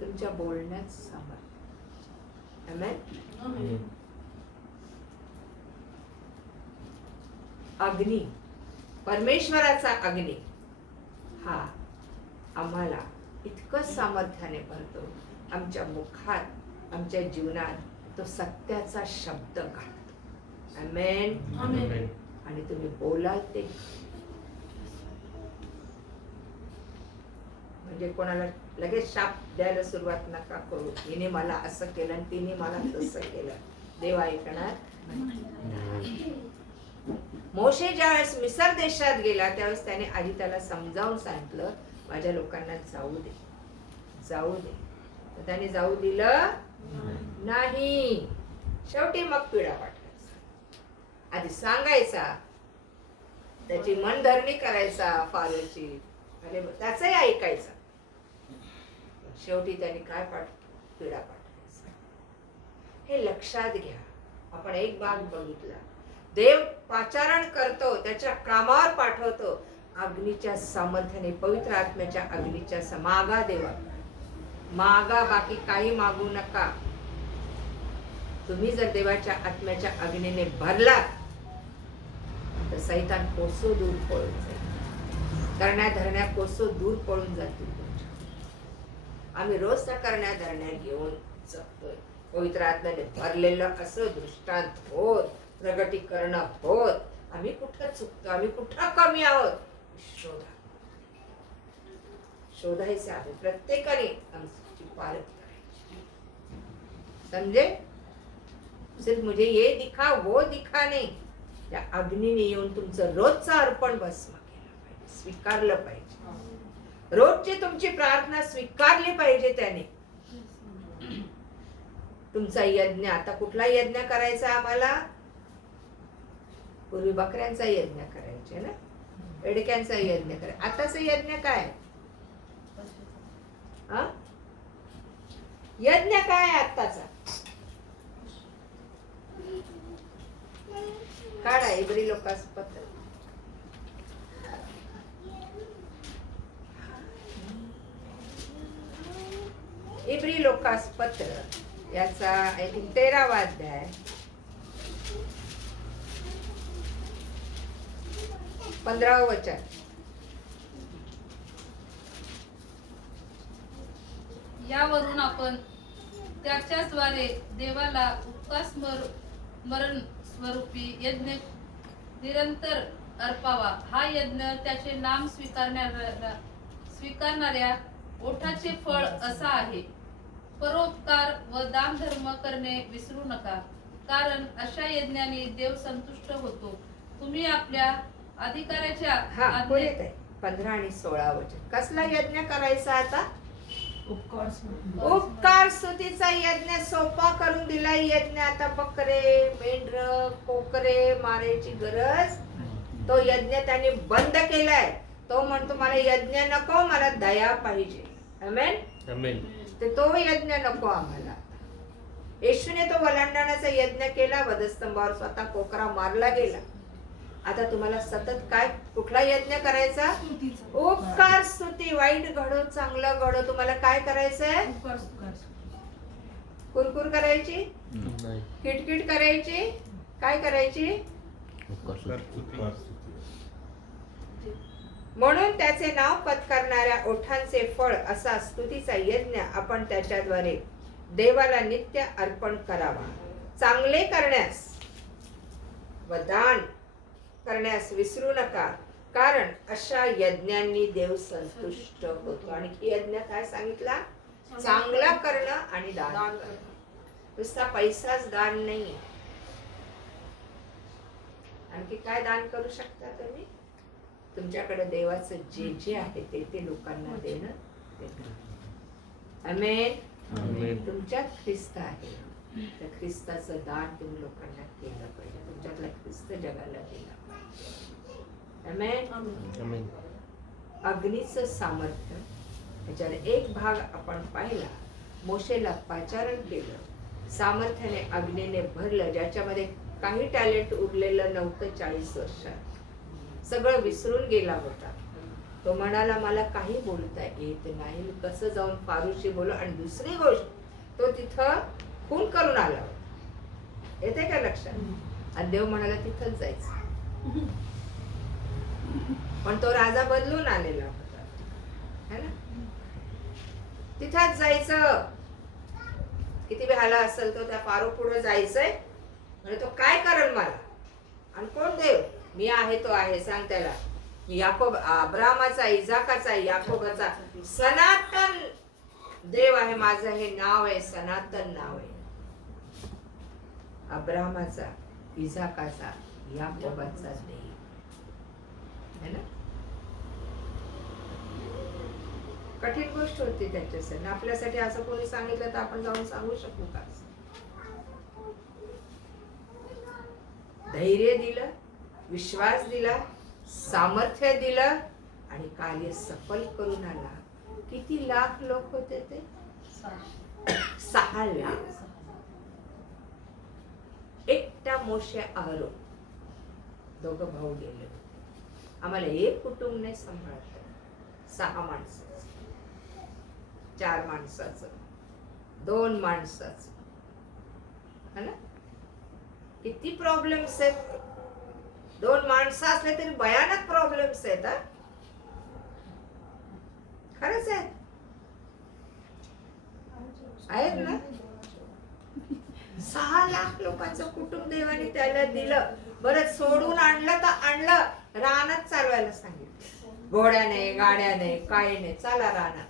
तुमच्या बोलण्यात सामर्थ्य. आमेन. अग्नी, परमेश्वराचा अग्नी हा आम्हाला इतकं सामर्थ्याने भरतो. आमच्या मुखात, आमच्या जीवनात तो सत्याचा शब्द घालतो. आमेन. आमेन. आणि तुम्ही बोलाल ते, म्हणजे कोणाला लगेच शाप द्यायला सुरुवात नका करू. हिने मला असं केलं आणि तिने मला तसं केलं. देव ऐकणार नाही. मोशे ज्यावेळेस मिसर देशात गेला त्यावेळेस त्याने आधी त्याला समजावून सांगितलं माझ्या लोकांना जाऊ दे, जाऊ दे. तर त्याने जाऊ दिलं नाही. शेवटी मग पिढा पाठवायचा, आधी सांगायचा, त्याची मनधरणी करायचा फारोची, आणि त्याचंही ऐकायचं. शेवटी त्याने काय पिढा पाठवायचा. हे लक्षात घ्या. आपण एक भाग बघितला, देव पाचारण करतो, त्याच्या कामावर पाठवतो अग्नीच्या सामर्थ्याने, पवित्र आत्म्याच्या अग्नीच्या. मागा देवा, मागा, बाकी काही मागू नका. तुम्ही जर देवाच्या आत्म्याच्या अग्नीने भरला तर सैतान कोसो दूर पळून जाईल. करण्या धरण्या कोसो दूर पळून जातील तुमच्या. आम्ही रोज त्या करण्या धरण्या घेऊन जगतोय. पवित्र आत्म्याने भरलेलं असं दृष्टांत होत, प्रगटीकरण होत. आम्ही कुठं चुकतो, आम्ही कुठं कमी आहोत, शोधा. शोधायचे आहे. प्रत्येकाने आमची पालक करायची. समजे? सिर्फ मुझे ये दिखा वो दिखा नाही. त्या अग्नीने येऊन तुमचं रोजचं अर्पण भस्म केलं पाहिजे, स्वीकारलं पाहिजे. रोजची तुमची प्रार्थना स्वीकारली पाहिजे त्याने. तुमचा यज्ञ, आता कुठला यज्ञ करायचा आम्हाला? पूर्वी बकऱ्यांचा यज्ञ करायचे ना, बेडक्यांचा यज्ञ करायचा. आताचा यज्ञ काय? यज्ञ काय आताचा? काढा इब्री लोकास पत्र. इब्री लोकास पत्र याचा आय थिंक 13वा अध्याय 15व वचन. यावरून आपण त्याच्याद्वारे देवाला उपवास मरण स्वरूपी यज्ञ निरंतर अर्पावा. हा यज्ञ त्याचे नाम स्वीकारणाऱ्या ओठाचे फळ असा आहे. परोपकार व दानधर्म करणे विसरू नका, कारण अशा यज्ञाने देव संतुष्ट होतो. तुम्ही आपल्या अधिकाराच्या 15 आणि 16 वचन. कसला यज्ञ करायचा आता? उपकार उपकार स्तुतीचा यज्ञ सोपा करून दिलाय यज्ञ. आता बकरे, मेंढर, कोकरे मारायची गरज, तो यज्ञ त्यांनी बंद केलाय. तो म्हणतो मला यज्ञ नको, मला दया पाहिजे. आमेन. आमेन. ते तो यज्ञ नको आम्हाला. येशूने तो वलांडण्याचा यज्ञ केला, वधस्तंभावर स्वतः कोकरा मारला गेला. आता तुम्हाला सतत काय, कुठला यज्ञ करायचा? उपकार स्तुती. वाईट घडो चांगलं घडो, तुम्हाला काय करायचंय? कुरकुर करायची, नाही. किटकिट करायची, काय करायची? म्हणून त्याचे नाव पत्करणाऱ्या ओठांचे फळ असा स्तुतीचा यज्ञ आपण त्याच्याद्वारे देवाला नित्य अर्पण करावा. चांगले करण्यास व दान करण्यास विसरू नका, कारण अशा यज्ञांनी देव संतुष्ट होतो. आणि यज्ञ काय सांगितला? चांगला करणं आणि दान करणं. नुसता पैसाच दान नाही. आणखी काय दान करू शकता तुम्ही? तुमच्याकडे देवाचं जे जे आहे ते ते लोकांना देणं. आमेन. आमेन. तुमच्यात ख्रिस्त आहे, त्या ख्रिस्ताचं दान तुम्ही लोकांना केलं पाहिजे. तुमच्यातला ख्रिस्त जगाला दिला पाहिजे. आमेन. आमेन. अग्नीचं सामर्थ्य, याच्यावर एक भाग आपण पाहिला. मोशेला पाचारण केलं, सामर्थ्याने अग्नीने भरलं. ज्याच्यामध्ये काही टॅलेंट उरलेलं नव्हतं. 40 वर्षात सगळं विसरून गेला होता. तो म्हणाला मला काही बोलता येत नाही, मी कसं जाऊन फारूशी बोलू. आणि दुसरी गोष्ट, तो तिथं खून करून आला. येते का लक्षात? आणि देव म्हणाला तिथंच जायचं. पण तो राजा बदलून आलेला होता, है ना? तिथंच जायचं. किती बेहाला असेल तो त्या फारू पुढे जायचंय. म्हणजे तो काय करेल मला? आणि कोण देव? मी आहे तो आहे. सांग त्याला. याकोब, अब्रामाचा, इजाकाचा, याकोबाचा सनातन देव आहे. माझं हे नाव आहे, सनातन नाव आहे. अब्रामाचा, इजाकाचा, याकोबाचा देव, है ना? कठीण गोष्ट होती त्याच्यासाठी. आपल्यासाठी असं कोणी सांगितलं तर आपण जाऊन सांगू शकू का? धैर्य दिलं, विश्वास दिला, सामर्थ्य दिलं आणि कार्य सफल करून आला. किती लाख लोक होते ते? 6 लाख. एकटा मोशे, अहरोन, दोघं भाऊ गेले होते. आम्हाला एक कुटुंब नाही सांभाळत. 6 माणसाचं, 4 माणसाचं, 2 माणसाचं, है ना? किती प्रॉब्लेम्स आहेत. 2 माणसं असले तरी भयानक प्रॉब्लेम्स आहेत. खरंच आहेत ना? 6 लाख लोकांचं कुटुंब देवाने त्याला दिलं. बरं, सोडून आणलं तर आणलं, रानात चालवायला सांगितलं. घोड्याने, गाड्याने, काय नाही, चला रानात.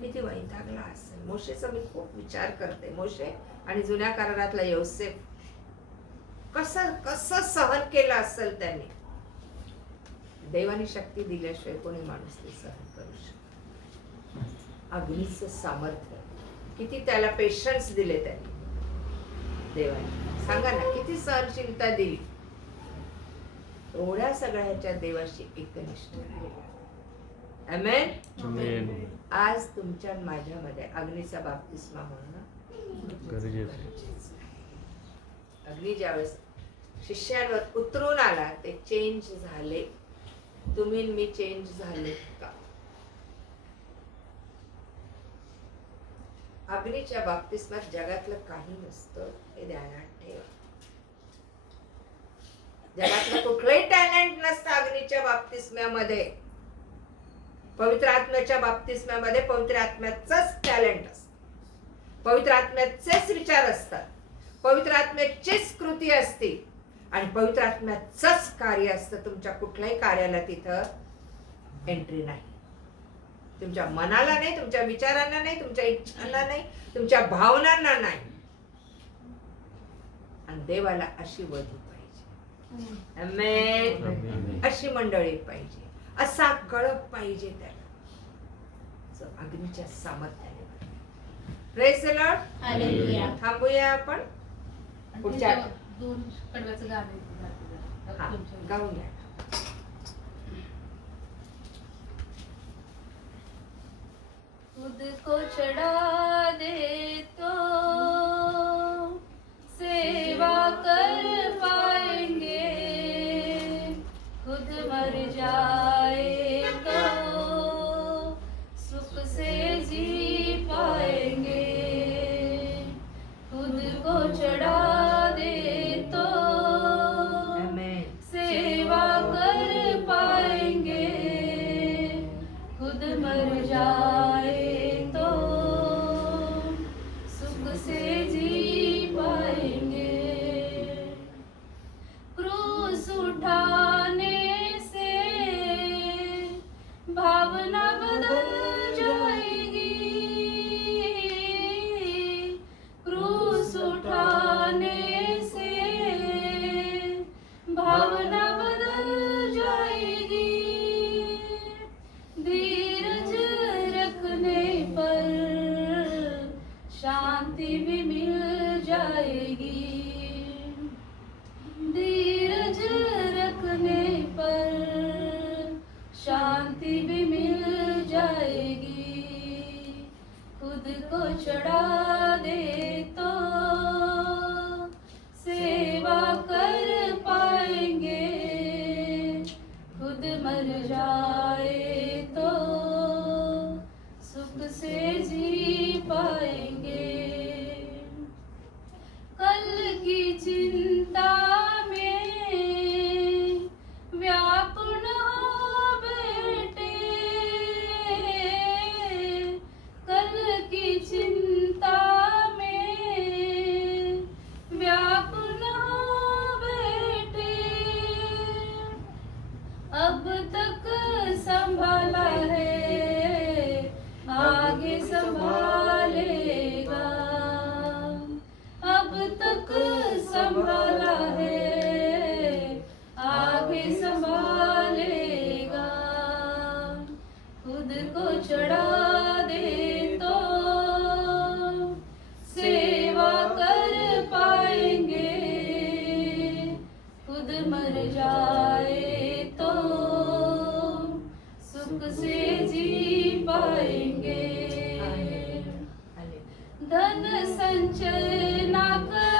किती वैतागला असेल. मोशेचा मी खूप विचार करते. मोशे आणि जुन्या करारातला योसेफ कसं कसं सहन केलं असेल त्यांनी. देवानी शक्ती दिल्याशिवाय कोणी माणूस ते सहन करू शकतो. अग्नीचं सामर्थ्य, किती त्याला पेशन्स दिले त्यांनी देवाने. सांगा ना, किती सहनशीलता दिली. एवढ्या सगळ्याच्या देवाशी एकनिष्ठ राहिला. आमेन. आमेन. आज तुमच्या माझ्यामध्ये अग्नीचा बाप्तिस्मा होणं गरजेचं आहे. अग्नी ज्यावेळेस शिष्यांवर उतरून आला ते चेंज झाले. तुम्ही मी चेंज झाले का? अग्नीच्या बाप्तिस्मात जगातलं काही नसतं, हे ध्यानात ठेवा. जगातलं कुठलंही टॅलेंट नसतं अग्नीच्या बाप्तिस्म्यामध्ये. पवित्र आत्म्याच्या बाप्तिस्म्यामध्ये पवित्र आत्म्याचंच टॅलेंट असतं. पवित्र आत्म्याचेच विचार असतात. पवित्र आत्म्याचीच कृती असते आणि पवित्र आत्म्याचंच कार्य असतं. तुमच्या कुठल्याही कार्याला तिथं एंट्री नाही. तुमच्या मनाला नाही, तुमच्या विचारांना नाही, तुमच्या इच्छांना नाही, तुमच्या भावनांना नाही. आणि देवाला अशी वधू पाहिजे. आमेन. आमेन. अशी मंडळी पाहिजे, असा कळप पाहिजे त्याला जो अग्नीच्या सामर्थ्याने. Praise the Lord. हालेलुया. थांबूया आपण. आणि पुढच्या- त्याच्यावर 2 कडव्याचं गाणं आहे ते गाते. हा, तुमच्या- गाऊन घ्या. खुद को चढ़ा दे तो सेवा कर पाएंगे, खुद मर जाए तो सुख से जी पाएंगे। खुद को चढ़ा दे तो आमेन. सेवा कर पाएंगे, खुद मर जाए तो सुख से जी पाएंगे। क्रूस उठाने से भावना बदल जाएगी, क्रूस उठाने से भावना बदल जाएगी। धीरज रखने पर शांति भी मिल जाएगी, धीरज रखने पर शांति भी मिल जाएगी। खुद को चढ़ा दे तो सेवा कर पाएंगे, खुद मर जाए तो सुख से जी पाएंगे। कल की चिंता में व्याकुल हो बैठे, कल की चिंता में व्याकुल हो बैठे। अब तक संभाला है आगे संभालेगा, अब तक संभाला है आगे संभालेगा। खुद को चढ़ा दे तो सेवा कर पाएंगे, खुद मर जाए तो सुख से जी पाएंगे। हालेलुया. धन संचय ना कर